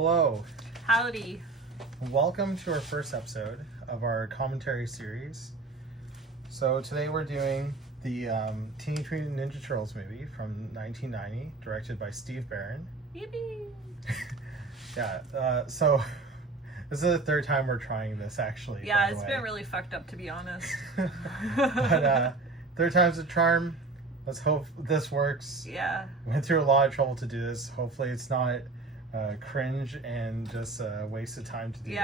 Hello. Howdy. Welcome to our first episode of our commentary series. So today we're doing the Teenage Mutant Ninja Turtles movie from 1990, directed by Steve Barron. Yippee! So this is the third time we're trying this, actually. Yeah, it's been really fucked up, to be honest. But third time's a charm. Let's hope this works. Yeah. Went through a lot of trouble to do this. Hopefully it's not cringe and just a waste of time to do it.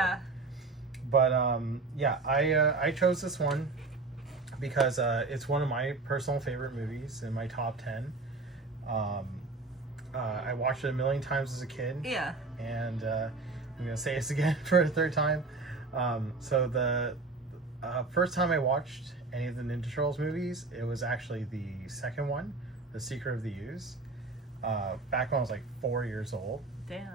But I chose this one because it's one of my personal favorite movies in my top 10. I watched it a million times as a kid. Yeah. And I'm going to say this again for a third time. So the first time I watched any of the Ninja Turtles movies, it was actually the second one, The Secret of the Ooze. Back when I was like 4 years old. Damn.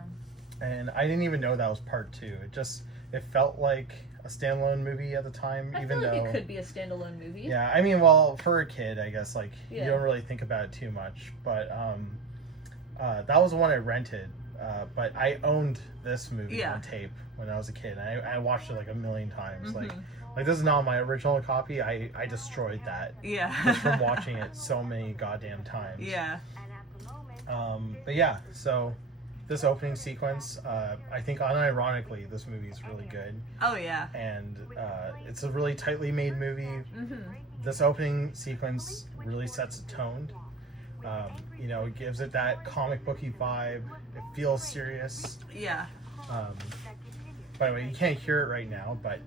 And I didn't even know that was part two. It felt like a standalone movie at the time, I even feel like though it could be a standalone movie. Yeah, I mean, well, for a kid, I guess you Yeah. don't really think about it too much. But that was the one I rented. But I owned this movie on tape when I was a kid. And I watched it like a million times. Mm-hmm. Like this is not my original copy. I destroyed that. Yeah. Just from watching it so many goddamn times. Yeah. But yeah, so this opening sequence, I think unironically, this movie is really good. Oh, yeah. And it's a really tightly made movie. Mm-hmm. This opening sequence really sets a tone. It gives it that comic booky vibe. It feels serious. Yeah. By the way, you can't hear it right now, but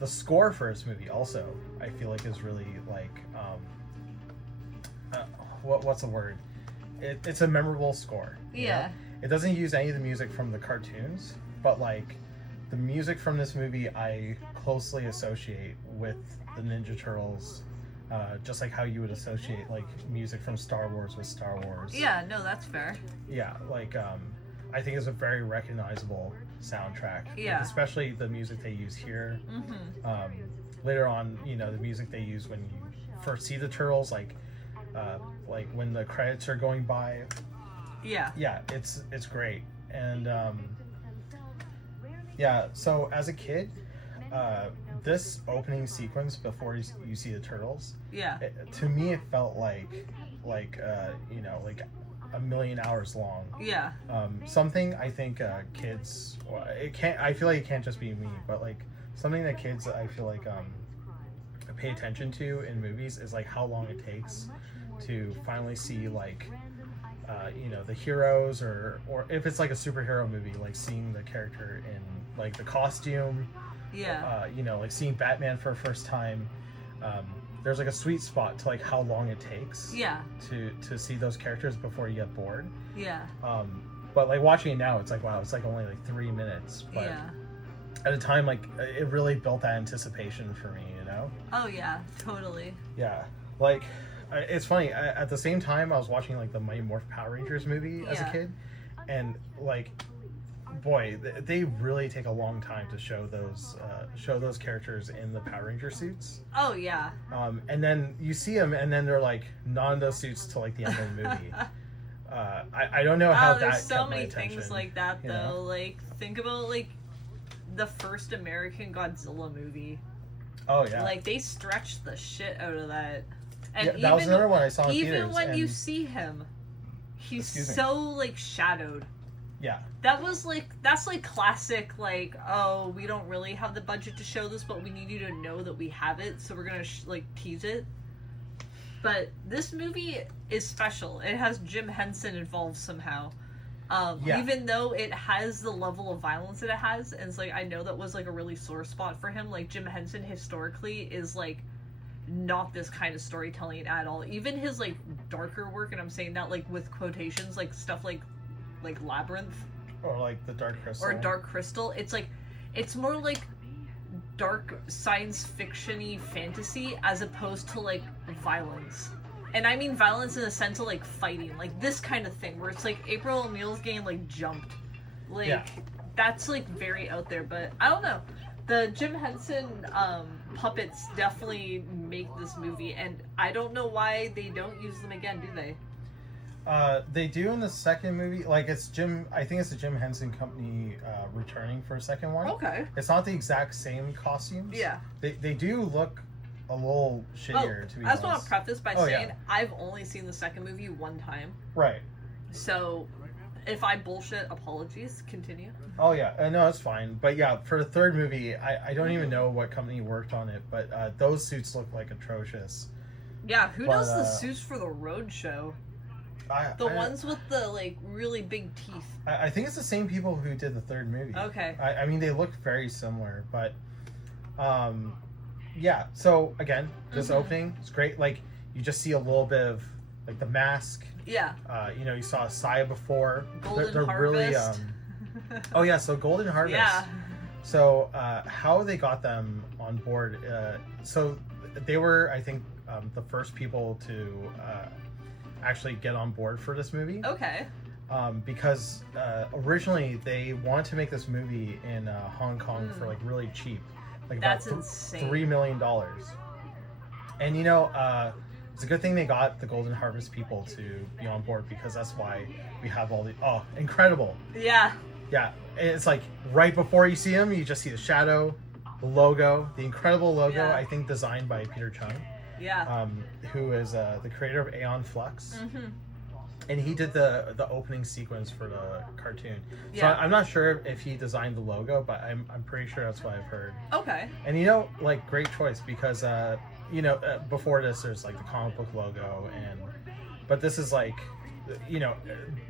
the score for this movie also, I feel like, is really what's the word? It's a memorable score. Yeah. It doesn't use any of the music from the cartoons, but the music from this movie I closely associate with the Ninja Turtles, just like how you would associate music from Star Wars with Star Wars. Yeah, no, that's fair. Yeah, I think it's a very recognizable soundtrack. Yeah. Especially the music they use here. Mm-hmm. Later on, the music they use when you first see the Turtles, when the credits are going by. Yeah. Yeah, it's great. And so as a kid, this opening sequence before you see the Turtles, to me it felt like a million hours long. Yeah. Something I think kids, I feel like it can't just be me, but something that kids, I feel like pay attention to in movies is how long it takes to finally see the heroes, or if it's a superhero movie, seeing the character in the costume. Yeah. Seeing Batman for the first time. There's a sweet spot to how long it takes. Yeah. To see those characters before you get bored. Yeah. But watching it now, it's wow, it's only 3 minutes. But yeah. At a time it really built that anticipation for me. Oh yeah, totally. Yeah. It's funny, at the same time I was watching the Mighty Morphin Power Rangers movie as a kid, and boy, they really take a long time to show those characters in the Power Ranger suits. Oh yeah. And then you see them, and then they're not in those suits till the end of the movie. I don't know how that there's so kept my many attention, things like that you though. know? Think about the first American Godzilla movie. Oh yeah. They stretched the shit out of that. And that was another one I saw in even theaters. when you see him, he's so shadowed. Yeah. That's classic, oh, we don't really have the budget to show this, but we need you to know that we have it, so we're gonna tease it. But this movie is special. It has Jim Henson involved somehow. Even though it has the level of violence that it has, and it's I know that was a really sore spot for him. Jim Henson historically is not this kind of storytelling at all. Even his darker work, and I'm saying that with quotations, stuff like Labyrinth or the Dark Crystal. Or Dark Crystal. It's more dark science fiction-y fantasy as opposed to violence. And I mean violence in the sense of fighting, this kind of thing where it's April O'Neil's getting jumped. That's very out there, but I don't know. The Jim Henson puppets definitely make this movie, and I don't know why they don't use them again, do they? They do in the second movie. Like it's Jim. I think it's the Jim Henson Company returning for a second one. Okay. It's not the exact same costumes. Yeah. They do look a little shittier, to be honest. I just want to preface by saying yeah. I've only seen the second movie one time. Right. So, if I bullshit, apologies. Continue. Oh yeah, no, it's fine. But yeah, for the third movie, I don't even know what company worked on it, but those suits look like atrocious. Yeah, who does the suits for the road show? The ones with the like really big teeth. I think it's the same people who did the third movie. Okay. I mean, they look very similar, but yeah. So again, this opening is great. Like you just see a little bit of like the mask. Yeah. You know, you saw Saya before. Golden Harvest. Really. Oh yeah, so Golden Harvest. Yeah. So how they got them on board? So they were, I think, the first people to actually get on board for this movie. Okay. Because originally they wanted to make this movie in Hong Kong for like really cheap, like that's about insane. $3 million. And you know, it's a good thing they got the Golden Harvest people to be on board, because that's why we have all the incredible. Yeah. Yeah, it's like right before you see them, you just see the shadow, the logo, the incredible logo. Yeah. I think designed by Peter Chung. Yeah. Who is the creator of Aeon Flux. Mm-hmm. And he did the opening sequence for the cartoon. So Yeah. I'm not sure if he designed the logo, but I'm pretty sure that's what I've heard. Okay. And you know, like, great choice, because you know, before this there's like the comic book logo, but this is like, you know,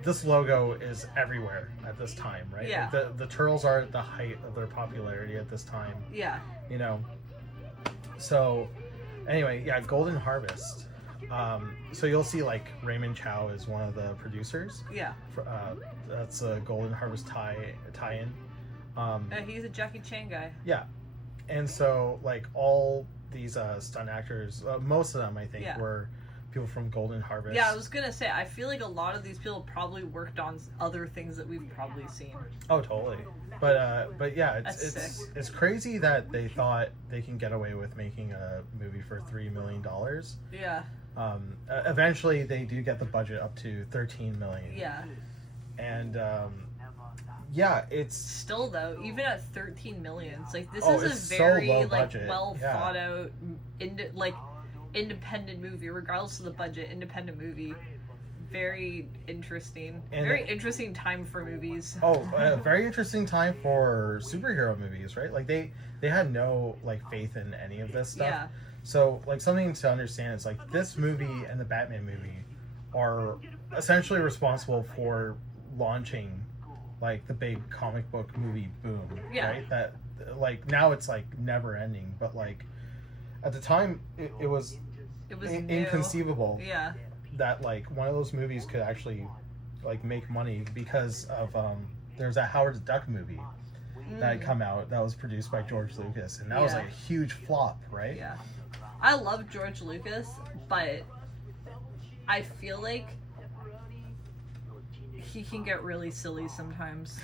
this logo is everywhere at this time, right? Yeah. Like the Turtles are at the height of their popularity at this time. Yeah. You know. So anyway, yeah, Golden Harvest. So you'll see like Raymond Chow is one of the producers. Yeah. That's a Golden Harvest tie-in. He's a Jackie Chan guy. Yeah. And so like all these stunt actors, most of them I think were people from Golden Harvest. Yeah, I was gonna say, I feel like a lot of these people probably worked on other things that we've probably seen. Oh, totally. But yeah, it's crazy that they thought they can get away with making a movie for $3 million. Yeah. Eventually, they do get the budget up to $13 million. Yeah. And yeah, it's still though, even at 13 million, it's like this is a very so like well thought out, independent movie, regardless of the budget. Independent movie, very interesting. And very interesting time for movies. Very interesting time for superhero movies, right? Like they had no like faith in any of this stuff. Yeah. So like something to understand is like this movie and the Batman movie are essentially responsible for launching like the big comic book movie boom. Yeah. Right? That like now it's like never ending, but like at the time it was inconceivable. Yeah. That like one of those movies could actually like make money, because of there's that Howard the Duck movie that had come out that was produced by George Lucas, and that was like a huge flop, right? Yeah. I love George Lucas, but I feel like he can get really silly sometimes.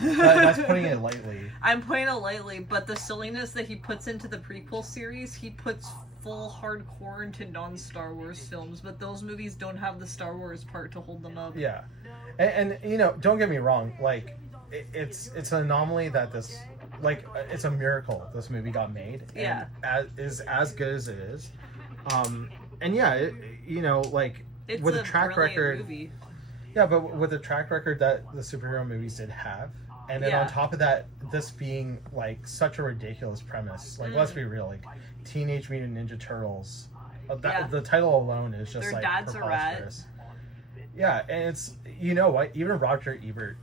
That's putting it lightly. I'm putting it lightly, but the silliness that he puts into the prequel series, he puts full hardcore into non-Star Wars films, but those movies don't have the Star Wars part to hold them up. Yeah. And you know, don't get me wrong, like it's an anomaly that this, like, it's a miracle this movie got made. Yeah. And is as good as it is. And yeah, you know, like it's with a track record. Movie. Yeah, but with the track record that the superhero movies did have, and then on top of that, this being like such a ridiculous premise. Like, let's be real, like Teenage Mutant Ninja Turtles. The title alone is just their like dad's preposterous. Yeah, and it's, you know what? Even Roger Ebert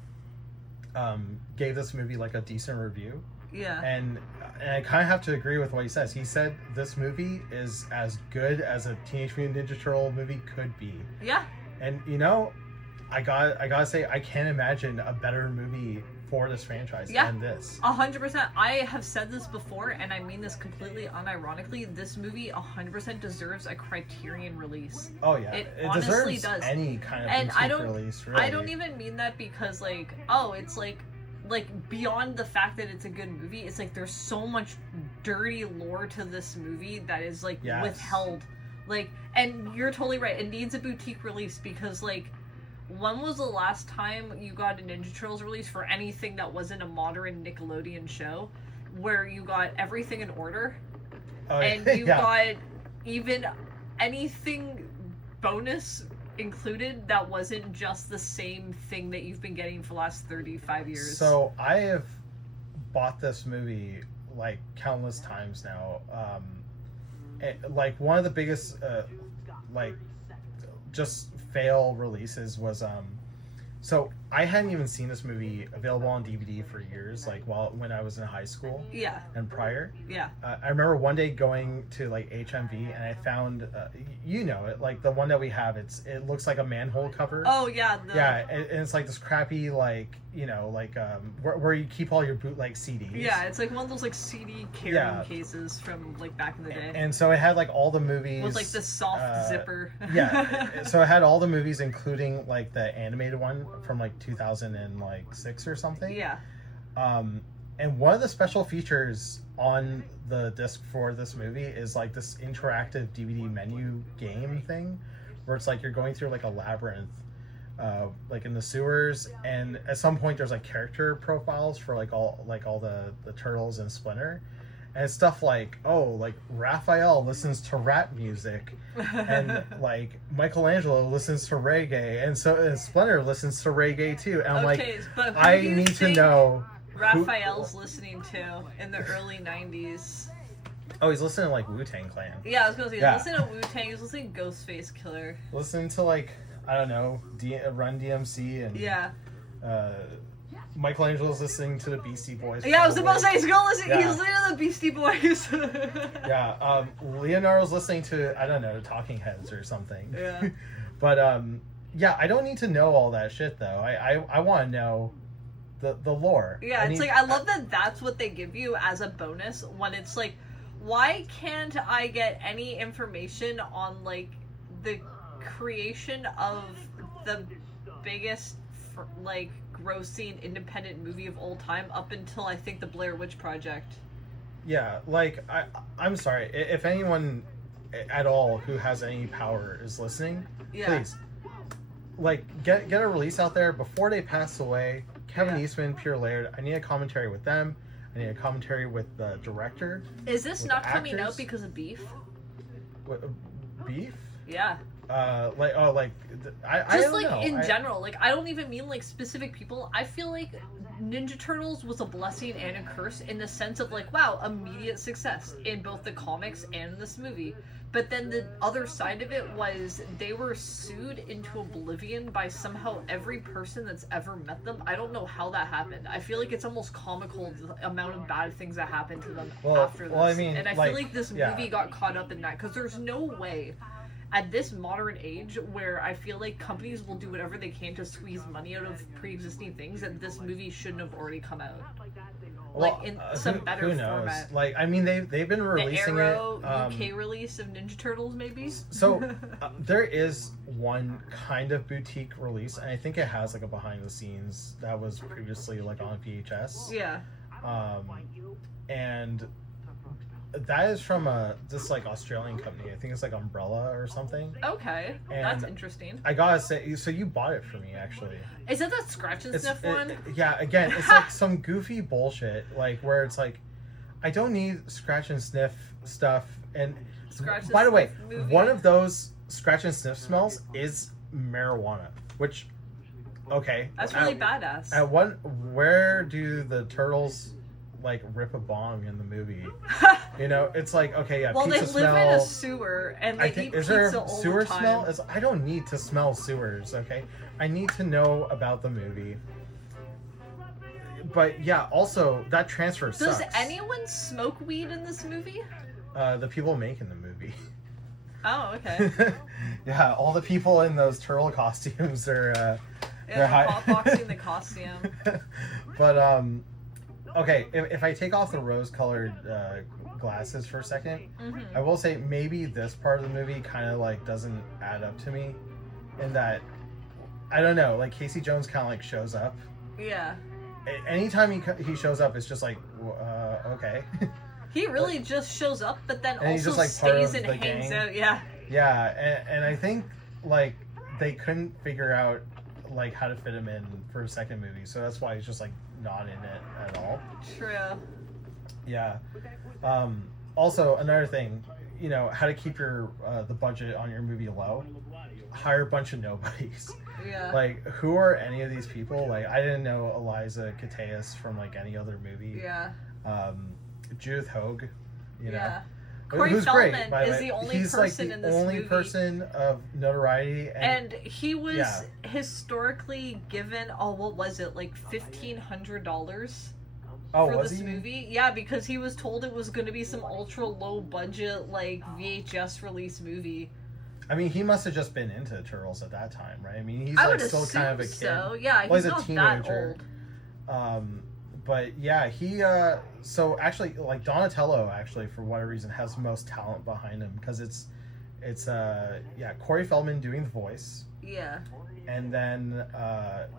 gave this movie like a decent review. Yeah. And I kind of have to agree with what he says. He said this movie is as good as a Teenage Mutant Ninja Turtle movie could be. Yeah. And you know, I gotta say, I can't imagine a better movie for this franchise than this. 100%. I have said this before, and I mean this completely unironically. This movie 100% deserves a Criterion release. Oh yeah, it honestly does. Any kind of release. Really. I don't even mean that because like, oh, it's like beyond the fact that it's a good movie, it's like there's so much dirty lore to this movie that is like withheld. Like, and you're totally right. It needs a boutique release because like when was the last time you got a Ninja Turtles release for anything that wasn't a modern Nickelodeon show, where you got everything in order, and you got even anything bonus included that wasn't just the same thing that you've been getting for the last 35 years? So I have bought this movie like countless times now. Like one of the biggest like just fail releases was so I hadn't even seen this movie available on DVD for years, like when I was in high school. Yeah. And prior. Yeah. I remember one day going to like HMV and I found you know it, like the one that we have, it looks like a manhole cover. Oh yeah. Yeah, and it's like this crappy like, you know, like where you keep all your bootleg CDs. Yeah, it's like one of those like CD carrying cases from like back in the day. And so it had like all the movies with like the soft zipper. Yeah, so it had all the movies, including like the animated one from like 2006 or something. Yeah. And one of the special features on the disc for this movie is like this interactive DVD menu game thing, where it's like you're going through like a labyrinth, like in the sewers, and at some point there's like character profiles for like all the turtles and Splinter, and it's stuff like, oh, like Raphael listens to rap music, and like Michelangelo listens to reggae, and Splinter listens to reggae too, and I'm like, but I need to know Raphael's listening to in the early 90s. Oh, he's listening to like Wu-Tang Clan. Yeah, I was gonna say, he's listening to Wu-Tang, he's listening to Ghostface Killer. Listening to like, I don't know, Run DMC and Michelangelo's listening to the Beastie Boys. Yeah, I was about to say, he's listening to the Beastie Boys. Yeah, Leonardo's listening to, I don't know, Talking Heads or something. Yeah. But yeah, I don't need to know all that shit though. I want to know the lore. Yeah, it's like, I love that that's what they give you as a bonus, when it's like, why can't I get any information on like the creation of the biggest like grossing independent movie of all time up until I think the Blair Witch Project? Yeah, like I'm sorry if anyone at all who has any power is listening, please, like get a release out there before they pass away. Kevin Eastman, Peter Laird, I need a commentary with them. I need a commentary with the director. Is this not coming out because of beef? What, beef? Yeah. I just don't know. In general, like I don't even mean like specific people. I feel like Ninja Turtles was a blessing and a curse in the sense of like, wow, immediate success in both the comics and this movie. But then the other side of it was they were sued into oblivion by somehow every person that's ever met them. I don't know how that happened. I feel like it's almost comical the amount of bad things that happened to them after this. Well, I mean, and I feel like this movie got caught up in that, because there's no way at this modern age where I feel like companies will do whatever they can to squeeze money out of pre-existing things that this movie shouldn't have already come out. Like in some better who knows? format. Like, I mean, they've been releasing the Arrow UK release of Ninja Turtles, maybe. So there is one kind of boutique release, and I think it has like a behind the scenes that was previously like on VHS. Yeah. And that is from this like Australian company. I think it's like Umbrella or something. Okay, and that's interesting. I gotta say, so you bought it for me actually. Is it that Scratch and Sniff one? Yeah, again, it's like some goofy bullshit, like where it's like, I don't need Scratch and Sniff stuff. And by the way, one of those Scratch and Sniff smells is marijuana, which, okay, that's really badass. Where do the turtles like rip a bong in the movie? You know, it's like, okay, yeah, well, pizza they live in a sewer and they eat pizza all the time. Is there a sewer smell? I don't need to smell sewers, okay? I need to know about the movie. But yeah, also that transfer sucks. Does anyone smoke weed in this movie? The people making the movie. Oh, okay. Yeah, all the people in those turtle costumes are they're hotboxing the costume. But okay, if I take off the rose-colored glasses for a second, I will say maybe this part of the movie kind of like doesn't add up to me, in that, I don't know, like Casey Jones kind of like shows up. Yeah. Anytime he shows up, it's just like, okay. He really just shows up, but then and also just, like, stays and hangs out. Yeah. Yeah, and I think like they couldn't figure out like how to fit him in for a second movie, so that's why he's just like not in it at all. True. Yeah. Also, another thing, you know, how to keep your the budget on your movie low. Hire a bunch of nobodies. Yeah. Like, who are any of these people? Like, I didn't know Eliza Koteas from like any other movie. Yeah. Judith Hogue, you know. Yeah. Corey Who's Feldman great, by the is way. the only He's person like in the this only movie. person of notoriety, And he was yeah. historically given, what was it, like $1,500 Oh, for was this he? movie? Yeah, because he was told it was going to be some ultra low budget, like VHS release movie. I mean, he must have just been into turtles at that time, right? I mean, he's I like would still kind of a assume kid. so. Yeah, Well, he's he's a not teenager. that old. But yeah, he so actually like Donatello actually for whatever reason has the most talent behind him because it's Corey Feldman doing the voice, Yeah. and then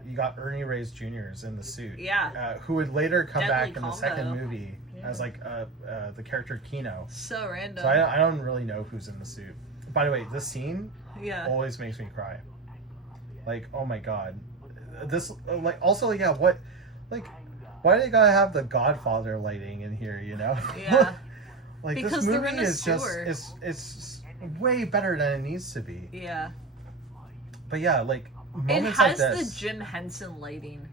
you got Ernie Reyes Jr. is in the suit, Yeah. who would later come Deadly back in the combo. second movie Yeah. as like the character Kino. So random. So I don't really know who's in the suit. By the way, this scene Yeah. always makes me cry. Like, oh my god, this like also what like. Why do they gotta have the Godfather lighting in here? You know? Yeah. Like Because this they're movie in a is just sewer. it's way better than it needs to be. Yeah. But yeah, like It moments like has this. the Jim Henson lighting.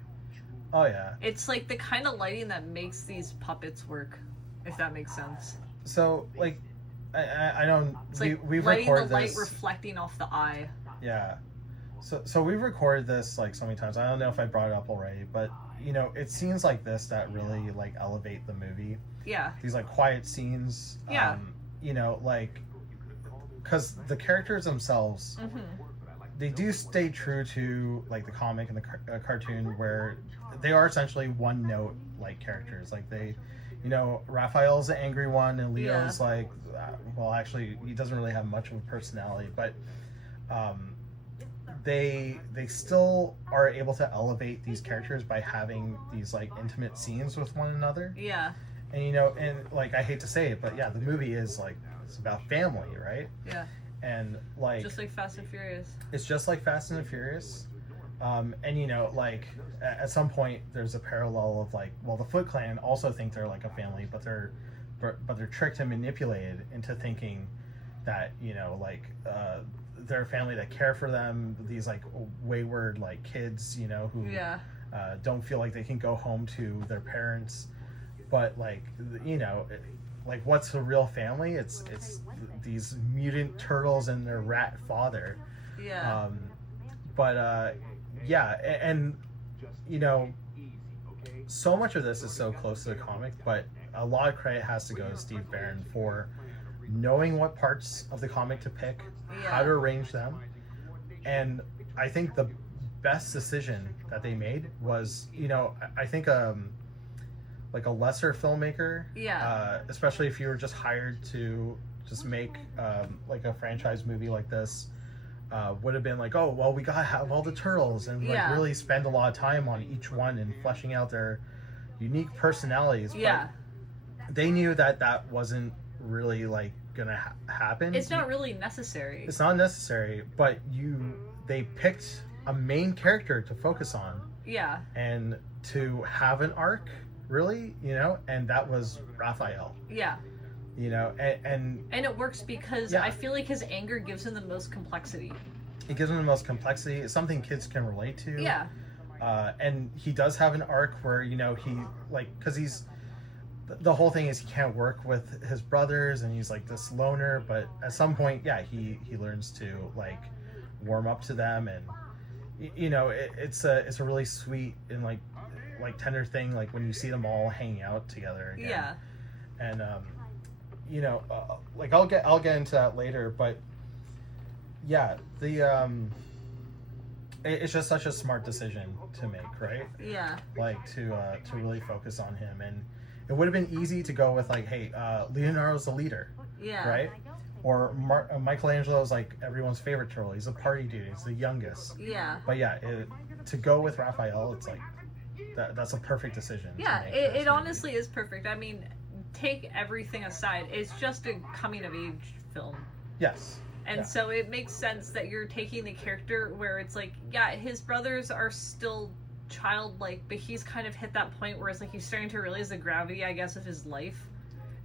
Oh yeah. It's like the kind of lighting that makes these puppets work, if that makes sense. So like, I don't. It's like we've lighting the recorded light this. reflecting off the eye. Yeah. So we've recorded this like so many times. I don't know if I brought it up already, but you know, it's scenes like this that really like elevate the movie. Yeah. These like quiet scenes. Yeah. You know, like, because the characters themselves, Mm-hmm. they do stay true to like the comic and the cartoon, where they are essentially one note like characters. Like they, you know, Raphael's the angry one, and Leo's like, well, actually, he doesn't really have much of a personality, but they still are able to elevate these characters by having these like intimate scenes with one another. Yeah. And you know, and like I hate to say it, but yeah, the movie is like it's about family, right? Yeah. And like Just like Fast and Furious. it's just like Fast and the Furious. And you know, like at some point there's a parallel of like, well, the Foot Clan also think they're like a family, but they're tricked and manipulated into thinking that, you know, like they're a family that care for them, these like wayward like kids, you know, who don't feel like they can go home to their parents. But like, you know, like what's a real family? It's these mutant turtles and their rat father. Yeah. Yeah, and you know, so much of this is so close to the comic, but a lot of credit has to go to Steve Barron for knowing what parts of the comic to pick, how to arrange them, and I think the best decision that they made was, you know, I think like a lesser filmmaker, especially if you were just hired to just make like a franchise movie like this, would have been like, oh well, we gotta have all the turtles and like really spend a lot of time on each one and fleshing out their unique personalities. Yeah. But they knew that wasn't really like gonna happen. It's not really necessary. It's not necessary, but they picked a main character to focus on. Yeah. And to have an arc, really, you know, and that was Raphael. Yeah. You know, and it works because I feel like his anger gives him the most complexity. It gives him the most complexity. It's something kids can relate to. Yeah. And he does have an arc where, you know, he like, because he's the whole thing is he can't work with his brothers and he's like this loner, but at some point, he learns to like warm up to them, and you know, it's a really sweet and like tender thing, like when you see them all hanging out together again. Yeah. And you know, like I'll get into that later, but yeah, the it's just such a smart decision to make, right? Yeah. Like to really focus on him, and it would have been easy to go with like, hey, Leonardo's the leader, Yeah. right? Or Michelangelo's like everyone's favorite turtle. He's a party dude. He's the youngest. Yeah. But yeah, to go with Raphael, it's like that's a perfect decision. Yeah, it honestly is perfect. I mean, take everything aside, it's just a coming of age film. Yes. And so it makes sense that you're taking the character where it's like, yeah, his brothers are still childlike, but he's kind of hit that point where it's like he's starting to realize the gravity, I guess, of his life.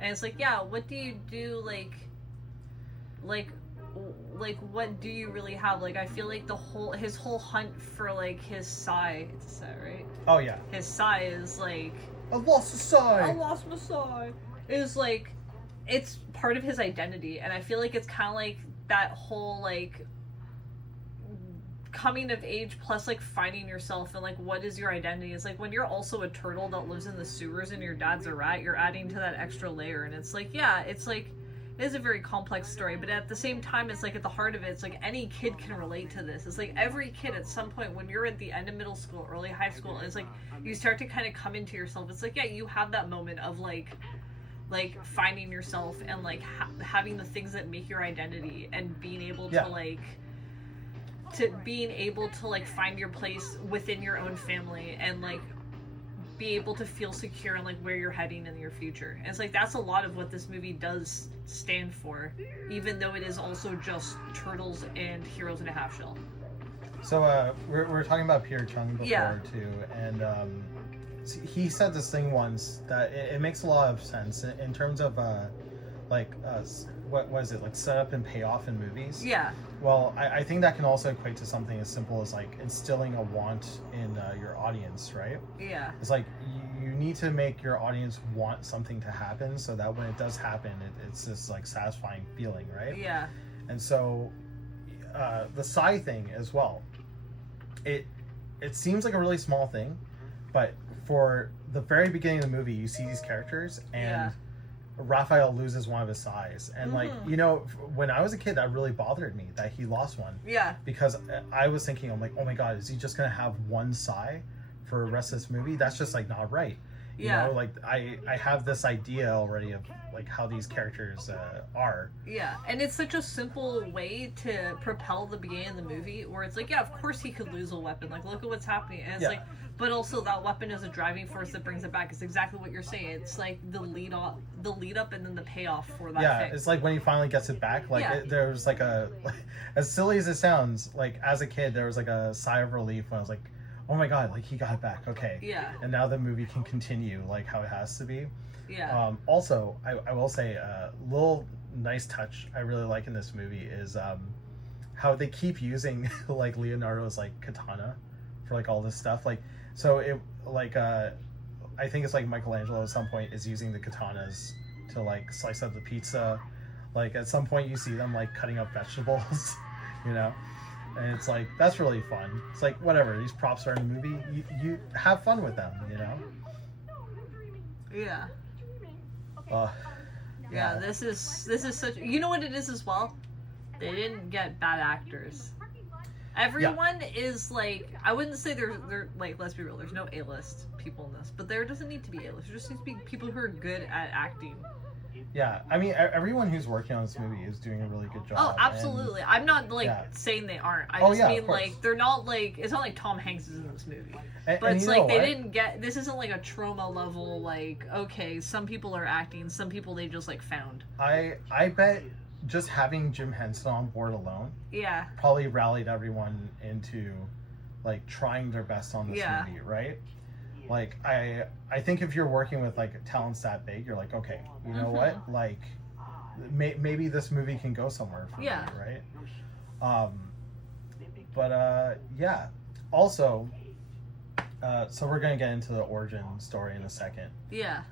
And it's like, yeah, what do you do, like what do you really have? Like, I feel like his whole hunt for, like, his Sai, it's a Sai, right? Oh, yeah. His Sai is like, I lost a Sai! I lost my Sai! Is like, it's part of his identity, and I feel like it's kind of like that whole, like, coming of age plus, like, finding yourself and, like, what is your identity. It's like when you're also a turtle that lives in the sewers and your dad's a rat, you're adding to that extra layer, and it's like, yeah, it's like, it is a very complex story, but at the same time, it's like at the heart of it, it's like any kid can relate to this. It's like every kid at some point when you're at the end of middle school, early high school, it's like you start to kind of come into yourself. It's like, yeah, you have that moment of like finding yourself and like having the things that make your identity and being able to like find your place within your own family and like be able to feel secure in like where you're heading in your future. And it's like that's a lot of what this movie does stand for, even though it is also just turtles and heroes in a half shell. So we're talking about Peter Chung before too, and he said this thing once that it makes a lot of sense in terms of what was it, like setup and payoff in movies. Yeah. Well, I think that can also equate to something as simple as like instilling a want in your audience, right? Yeah. It's like you need to make your audience want something to happen so that when it does happen, it's this like satisfying feeling, right? Yeah. And so the Psy thing as well, it seems like a really small thing, but for the very beginning of the movie, you see these characters and Raphael loses one of his Sais, and like, you know, when I was a kid, that really bothered me that he lost one. Yeah. Because I was thinking, I'm like, oh my god, is he just gonna have one Sai for the rest of this movie? That's just like not right. You know, like I have this idea already of like how these characters are. Yeah, and it's such a simple way to propel the beginning of the movie, where it's like, yeah, of course he could lose a weapon. Like, look at what's happening, and it's like, but also that weapon is a driving force that brings it back. It's exactly what you're saying. It's like the lead up, and then the payoff for that thing. It's like when he finally gets it back. Like there was like as silly as it sounds, like as a kid, there was like a sigh of relief when I was like, oh my god, like he got it back, okay. Yeah. And now the movie can continue like how it has to be. Yeah. Also, I will say a little nice touch I really like in this movie is how they keep using like Leonardo's like katana for like all this stuff. Like, so it like I think it's like Michelangelo at some point is using the katanas to like slice up the pizza. Like at some point you see them like cutting up vegetables, you know. And it's like, that's really fun. It's like, whatever, these props are in the movie, you have fun with them, you know? Yeah. Yeah, this is such, you know what it is as well? They didn't get bad actors. Everyone is like, I wouldn't say they're like, let's be real, there's no A-list people in this, but there doesn't need to be A-list. There just needs to be people who are good at acting. Yeah, I mean, everyone who's working on this movie is doing a really good job. Oh, absolutely. And I'm not, like, saying they aren't. I just mean, like, they're not, like, it's not like Tom Hanks is in this movie. But it's like, they didn't get, this isn't, like, a trauma level, like, okay, some people are acting, some people they just, like, found. I bet just having Jim Henson on board alone probably rallied everyone into, like, trying their best on this movie, right? Like, I think if you're working with, like, talents that big, you're like, okay, you know what? Like, maybe this movie can go somewhere for me, right? Yeah. Also, so we're going to get into the origin story in a second. Yeah.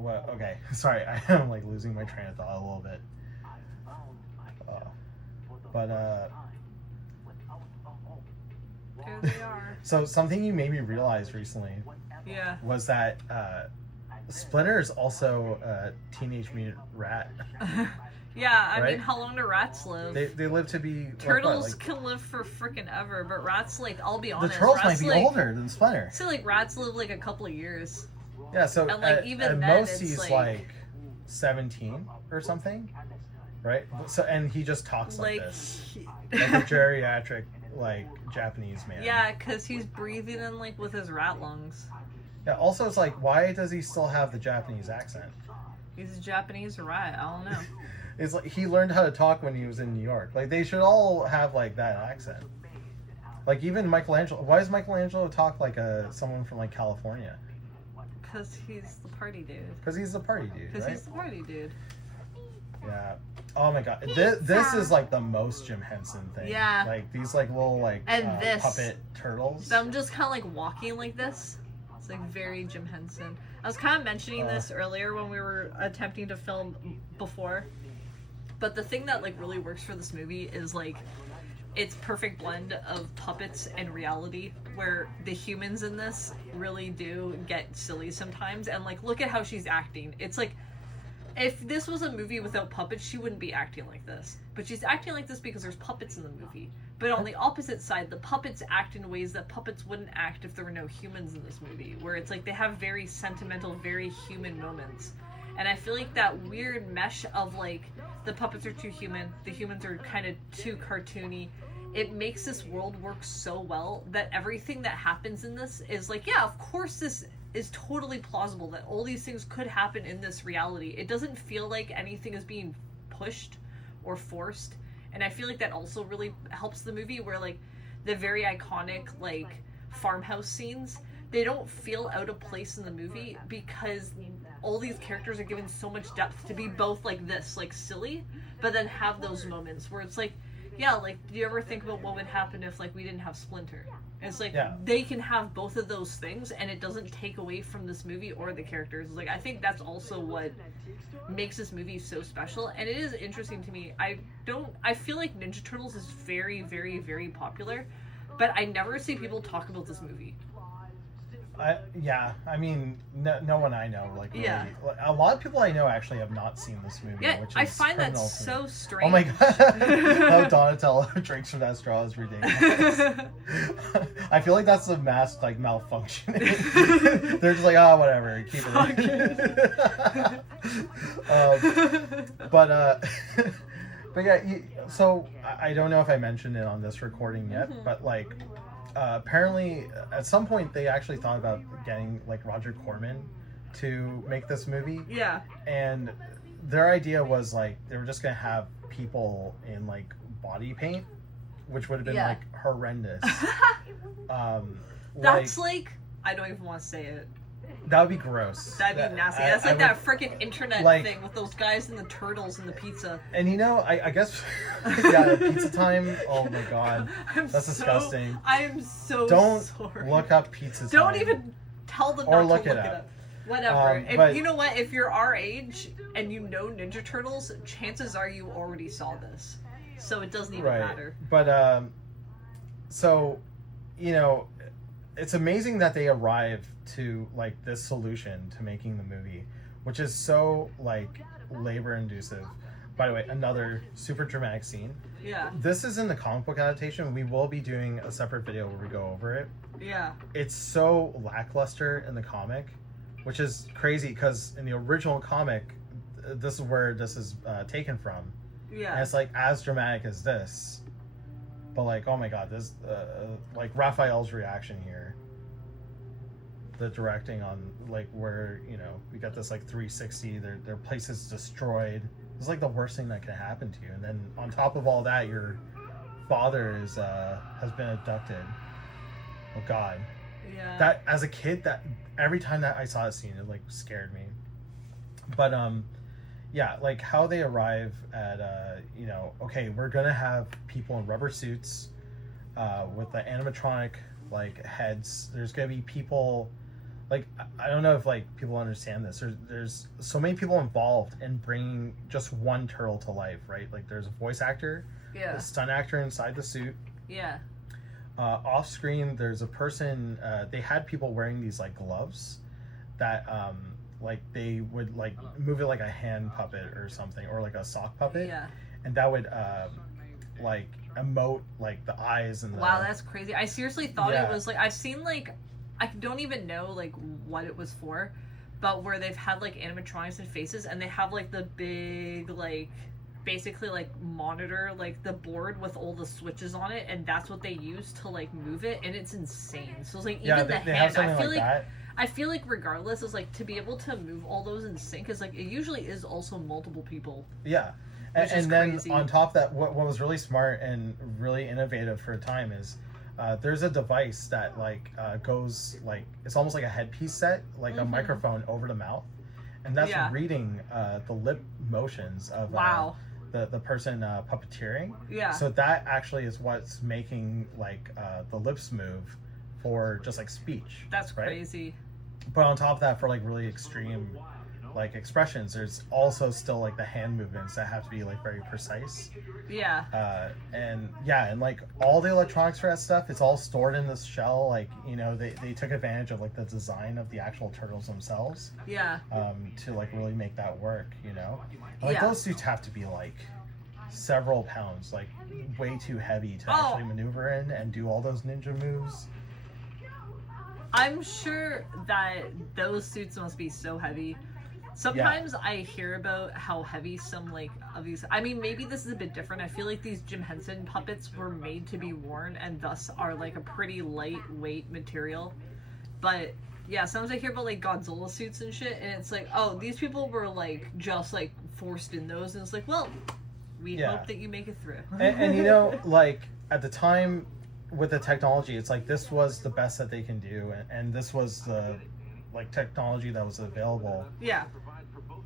Okay. Sorry, I am, like, losing my train of thought a little bit. Here they are. So something you made me realize recently was that Splinter is also a teenage mutant rat. I mean, how long do rats live? They live to be... Turtles can live for freaking ever, but rats, like, I'll be honest... The turtles might be older than Splinter. So, like, rats live, like, a couple of years. Yeah, so and, like, even at most he's, like 17 or something, right? So, and he just talks like this. Like a geriatric... like Japanese man. Yeah, because he's breathing in like with his rat lungs. Yeah, also it's like, why does he still have the Japanese accent? He's a Japanese rat, I don't know. It's like he learned how to talk when he was in New York. Like they should all have like that accent. Like even Michelangelo. Why does Michelangelo talk like someone from like California? Because he's the party dude. Because he's the party dude. Because right? he's the party dude. Yeah. Oh my god. This is like the most Jim Henson thing. Yeah. Like these like little like and puppet turtles. Them just kind of like walking like this. It's like very Jim Henson. I was kind of mentioning this earlier when we were attempting to film before. But the thing that like really works for this movie is like its perfect blend of puppets and reality, where the humans in this really do get silly sometimes. And like look at how she's acting. It's like if this was a movie without puppets, she wouldn't be acting like this. But she's acting like this because there's puppets in the movie. But on the opposite side, the puppets act in ways that puppets wouldn't act if there were no humans in this movie. Where it's like they have very sentimental, very human moments. And I feel like that weird mesh of like the puppets are too human, the humans are kind of too cartoony. It makes this world work so well that everything that happens in this is like, yeah, of course this is totally plausible that all these things could happen in this reality. It doesn't feel like anything is being pushed or forced. And I feel like that also really helps the movie, where like the very iconic like farmhouse scenes, they don't feel out of place in the movie because all these characters are given so much depth to be both like this, like silly, but then have those moments where it's like, yeah, like, do you ever think about what would happen if, like, we didn't have Splinter? And it's like, they can have both of those things, and it doesn't take away from this movie or the characters. Like, I think that's also what makes this movie so special. And it is interesting to me. I feel like Ninja Turtles is very, very, very popular, but I never see people talk about this movie. I mean, no one I know, like, really, a lot of people I know actually have not seen this movie, which is I find that so strange. Oh my god, how Donatello drinks from that straw is ridiculous. I feel like that's a mass, like, malfunctioning. They're just like, oh, whatever, keep it in. But yeah, so I don't know if I mentioned it on this recording yet, but, like, apparently, at some point, they actually thought about getting like Roger Corman to make this movie. Yeah. And their idea was like they were just gonna have people in like body paint, which would have been like horrendous. That's like I don't even want to say it. That would be gross. That'd be nasty. That's like that freaking internet thing with those guys and the turtles and the pizza. And you know, I guess, yeah, Pizza Time. Oh my god, that's disgusting. I'm so Don't sorry. look up Pizza Time. Don't even tell them or not look to look it it up. Whatever. If you know what, if you're our age and you know Ninja Turtles, chances are you already saw this, so it doesn't even matter. But so, you know, it's amazing that they arrived to like this solution to making the movie, which is so like labor inducive. By the way, another super dramatic scene. Yeah. This is in the comic book adaptation. We will be doing a separate video where we go over it. Yeah. It's so lackluster in the comic, which is crazy because in the original comic, this is where this is taken from. Yeah. And it's like as dramatic as this. But like, oh my god, this like Raphael's reaction here. The directing on like where, you know, we got this like 360, their place is destroyed. It's like the worst thing that can happen to you. And then on top of all that, your father is has been abducted. Oh god. Yeah. That as a kid, that every time that I saw a scene, it like scared me. But yeah, like how they arrive at you know, okay, we're gonna have people in rubber suits with the animatronic like heads. There's gonna be people like, I don't know if like people understand this. There's so many people involved in bringing just one turtle to life, right? Like there's a voice actor, a stunt actor inside the suit. Yeah. Off screen, there's a person. They had people wearing these like gloves that like they would like move it like a hand puppet or something, or like a sock puppet. Yeah. And that would like emote like the eyes and the... Wow, that's crazy. I seriously thought it was like, I've seen like, I don't even know like what it was for, but where they've had like animatronics and faces, and they have like the big like basically like monitor, like the board with all the switches on it, and that's what they use to like move it, and it's insane. So it's like even the hand, I feel like regardless, is like to be able to move all those in sync is like, it usually is also multiple people. Yeah. And then crazy. on top of that, what was really smart and really innovative for a time is there's a device that like goes like it's almost like a headpiece set, like a microphone over the mouth, and that's reading the lip motions of the person puppeteering. Yeah. So that actually is what's making like the lips move for just like speech. That's right? crazy. But on top of that, for like really extreme like expressions, there's also still like the hand movements that have to be like very precise. Yeah. And like all the electronics for that stuff, it's all stored in this shell. Like, you know, they took advantage of like the design of the actual turtles themselves. Yeah. To like really make that work, you know. Like those suits have to be like several pounds, like way too heavy to actually maneuver in and do all those ninja moves. I'm sure that those suits must be so heavy. Sometimes I hear about how heavy some like of these. I mean, maybe this is a bit different. I feel like these Jim Henson puppets were made to be worn and thus are like a pretty lightweight material. But yeah, sometimes I hear about like Godzilla suits and shit, and it's like, oh, these people were like just like forced in those, and it's like, well, we hope that you make it through. And you know, like at the time with the technology, it's like this was the best that they can do, and this was the like technology that was available. Yeah.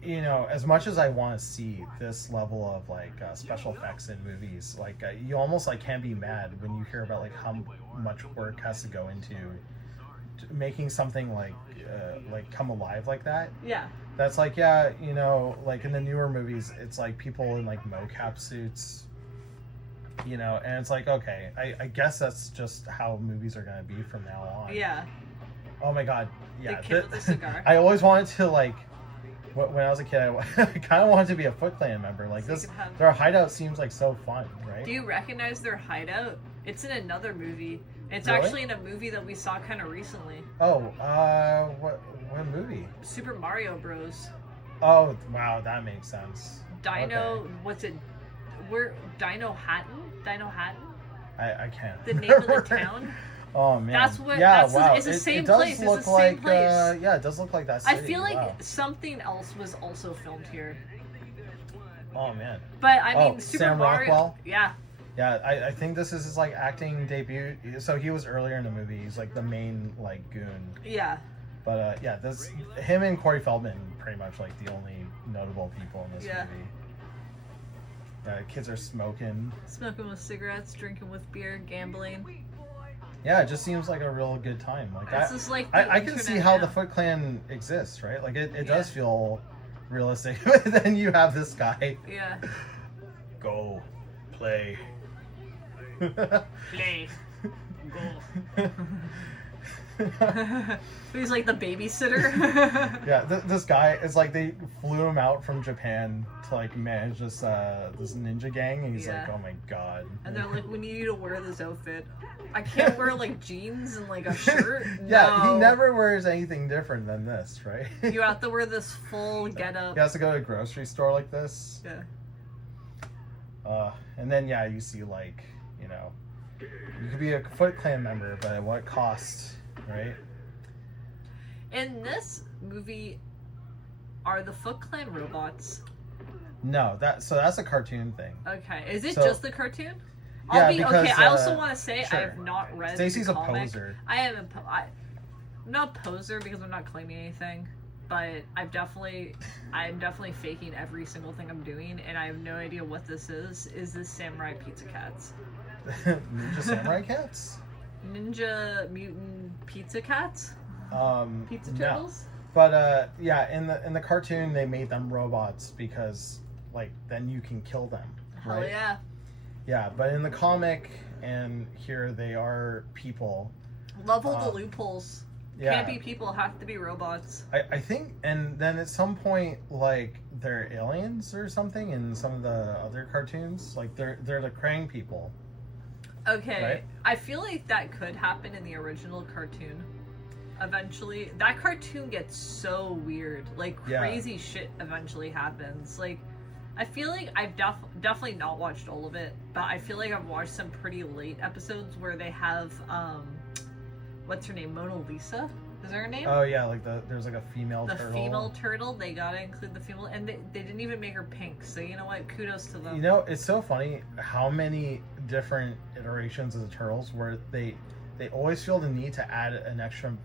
You know, as much as I want to see this level of like special effects in movies, like you almost like can't be mad when you hear about like how much work has to go into making something like come alive like that. Yeah. That's like, yeah, you know, like in the newer movies, it's like people in like mocap suits, you know, and it's like, okay, I guess that's just how movies are gonna be from now on. Yeah. Oh my god, yeah. The kid with the cigar. I always wanted to like. When I was a kid, I kind of wanted to be a Foot Clan member. Like so this, their hideout seems like so fun, right? Do you recognize their hideout? It's in another movie. It's really? actually in a movie that we saw kind of recently. Oh, what movie? Super Mario Bros. Oh, wow, that makes sense. Dino, what's it? Dino Hatton? I can't. The name of the town. Oh man, that's what. Yeah, that's wow. It's the same it does place. Look it's the like, same place. Yeah, it does look like that city. I feel like something else was also filmed here. Oh man. But I mean, Super Sam Mario. Rockwell? Yeah. Yeah, I think this is his like acting debut. So he was earlier in the movie. He's like the main like goon. Yeah. But yeah, him and Corey Feldman pretty much like the only notable people in this movie. Kids are smoking with cigarettes, drinking with beer, gambling. Yeah, it just seems like a real good time. Like this is like I can see how the Foot Clan exists, right? Like it does feel realistic. But then you have this guy. Yeah. Go, play. Play. Go. He's like the babysitter. Yeah, this guy is like they flew him out from Japan to like manage this ninja gang, and he's like, oh my god. And they're like, we need you to wear this outfit. I can't wear like jeans and like a shirt. Yeah, no. He never wears anything different than this, right? You have to wear this full getup. He has to go to a grocery store like this. Yeah. And then you see like, you know, you could be a Foot Clan member, but at what cost, right? In this movie, are the Foot Clan robots? No, that's a cartoon thing. Okay, is it just the cartoon? Yeah, because, okay. I also want to say sure. I have not read. Stacey's the a comic. poser. I'm not a poser because I'm not claiming anything, but I'm definitely faking every single thing I'm doing, and I have no idea what this is. Is this Samurai Pizza Cats? Ninja Samurai Cats? Ninja Mutant Pizza Cats? Pizza Turtles? No. But in the cartoon they made them robots because like then you can kill them. Right? Hell yeah. Yeah, but in the comic and here they are people. Love all the loopholes. Yeah. Can't be people, have to be robots. I think, and then at some point, like they're aliens or something in some of the other cartoons. Like they're the Krang people. Okay, right? I feel like that could happen in the original cartoon. Eventually, that cartoon gets so weird. Like crazy shit eventually happens. Like, I feel like I've definitely not watched all of it, but I feel like I've watched some pretty late episodes where they have what's her name, Mona Lisa. Is there a name? Oh yeah, like there's like a female the turtle. female turtle. They gotta include the female, and they didn't even make her pink. So you know what? Kudos to them. You know, it's so funny how many different iterations of the turtles where they always feel the need to add an extra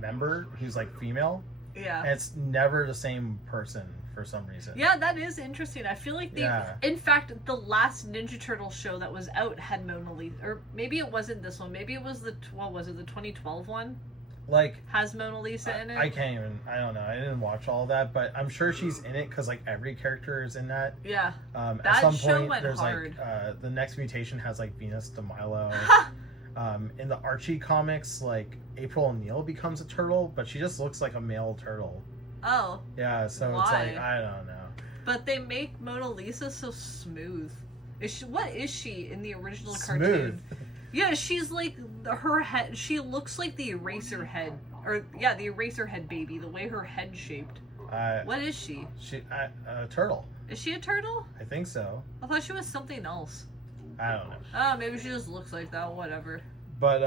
member who's like female. Yeah. And it's never the same person for some reason. Yeah, that is interesting. I feel like they... Yeah. In fact, the last Ninja Turtle show that was out had Mona Lisa. Or maybe it wasn't this one. Maybe it was the... What was it? The 2012 one? Like... Has Mona Lisa in it? I can't even... I don't know. I didn't watch all that, but I'm sure she's in it because, like, every character is in that. Yeah. At that some show point, went there's, hard. like... the next mutation has, like, Venus de Milo. In the Archie comics, like, April O'Neil becomes a turtle, but she just looks like a male turtle. Oh. Yeah, so Why? it's like, I don't know. But they make Mona Lisa so smooth. What is she in the original Smooth. cartoon? Yeah, she's like, her head, she looks like the eraser head. Or, yeah, the eraser head baby, the way her head's shaped. What is she? A turtle. Is she a turtle? I think so. I thought she was something else. I don't know. Oh, maybe she just looks like that, whatever. But,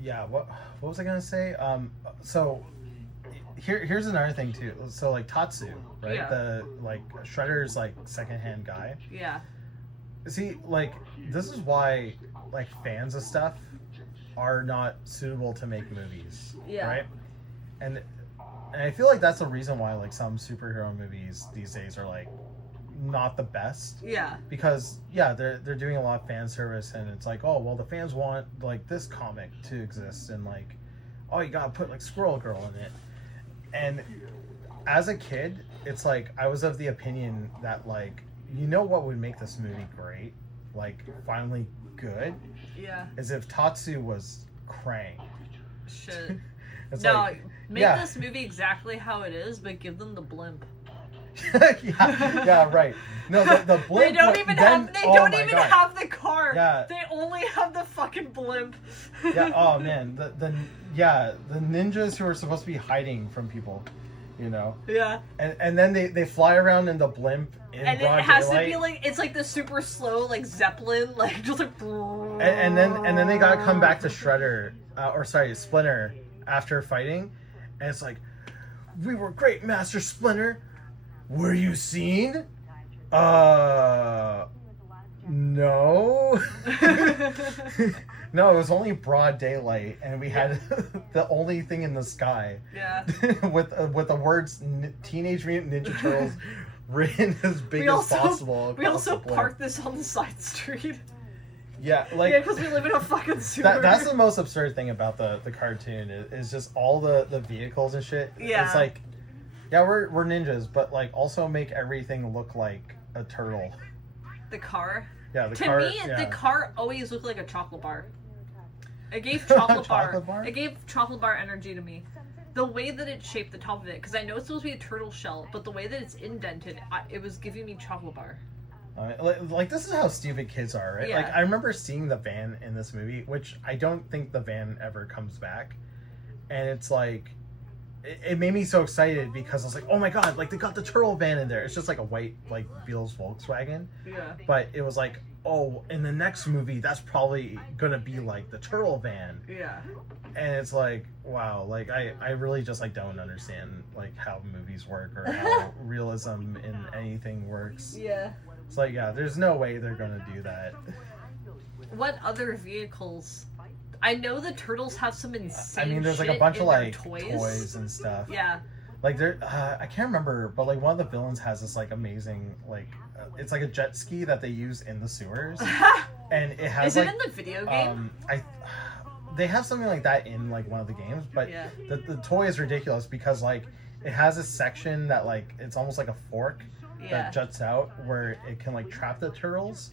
yeah, what was I gonna say? So... Here's another thing too. So like Tatsu, right? Yeah. The like Shredder's like secondhand guy. Yeah. See, like this is why like fans of stuff are not suitable to make movies. Yeah. Right? And I feel like that's the reason why like some superhero movies these days are like not the best. Yeah. Because yeah, they're doing a lot of fan service and it's like, oh well the fans want like this comic to exist and like oh you gotta put like Squirrel Girl in it. And as a kid, it's like I was of the opinion that like you know what would make this movie great, like finally good, Yeah. is if Tatsu was Krang. Shit. It's No, like, make yeah. this movie exactly how it is, but give them the blimp. yeah, right. No, the blimp. They don't even have. They don't even have the car. Yeah. They only have the fucking blimp. Yeah. Oh man. The ninjas who are supposed to be hiding from people, you know. Yeah. And then they fly around in the blimp in And broad it has daylight. to be like it's like the super slow like Zeppelin like just like. And then they gotta come back to Shredder, Splinter after fighting, and it's like, we were great, Master Splinter. Were you seen? No. No, it was only broad daylight, and we had the only thing in the sky. Yeah. with the words Teenage Mutant Ninja Turtles written as big as possible. We also parked this on the side street. Yeah, like yeah, because we live in a fucking sewer. that's the most absurd thing about the cartoon is just all the vehicles and shit. Yeah. It's like, yeah, we're ninjas, but like also make everything look like a turtle. The car. Yeah, the to car. me, yeah. the car always looked like a chocolate bar. It gave chocolate Chocolate bar. bar? It gave chocolate bar energy to me. The way that it shaped the top of it, because I know it's supposed to be a turtle shell, but the way that it's indented, it was giving me chocolate bar. Like this is how stupid kids are, right? Yeah. Like I remember seeing the van in this movie, which I don't think the van ever comes back, and it's like, it made me so excited because I was like, oh my god, like they got the turtle van in there. It's just like a white like Beatles Volkswagen, Yeah. but it was like, oh, in the next movie that's probably gonna be like the turtle van. Yeah. And it's like, wow, like I really just like don't understand like how movies work or how realism in anything works. Yeah. It's like, yeah, there's no way they're gonna do that. What other vehicles? I know the turtles have some insane. I mean, there's like a shit bunch in of their like toys and stuff. Yeah. Like there, I can't remember, but like one of the villains has this like amazing like, it's like a jet ski that they use in the sewers, and it has Is like, it in the video game? They have something like that in like one of the games, but Yeah. the toy is ridiculous because like it has a section that like it's almost like a fork Yeah. that juts out where it can like trap the turtles,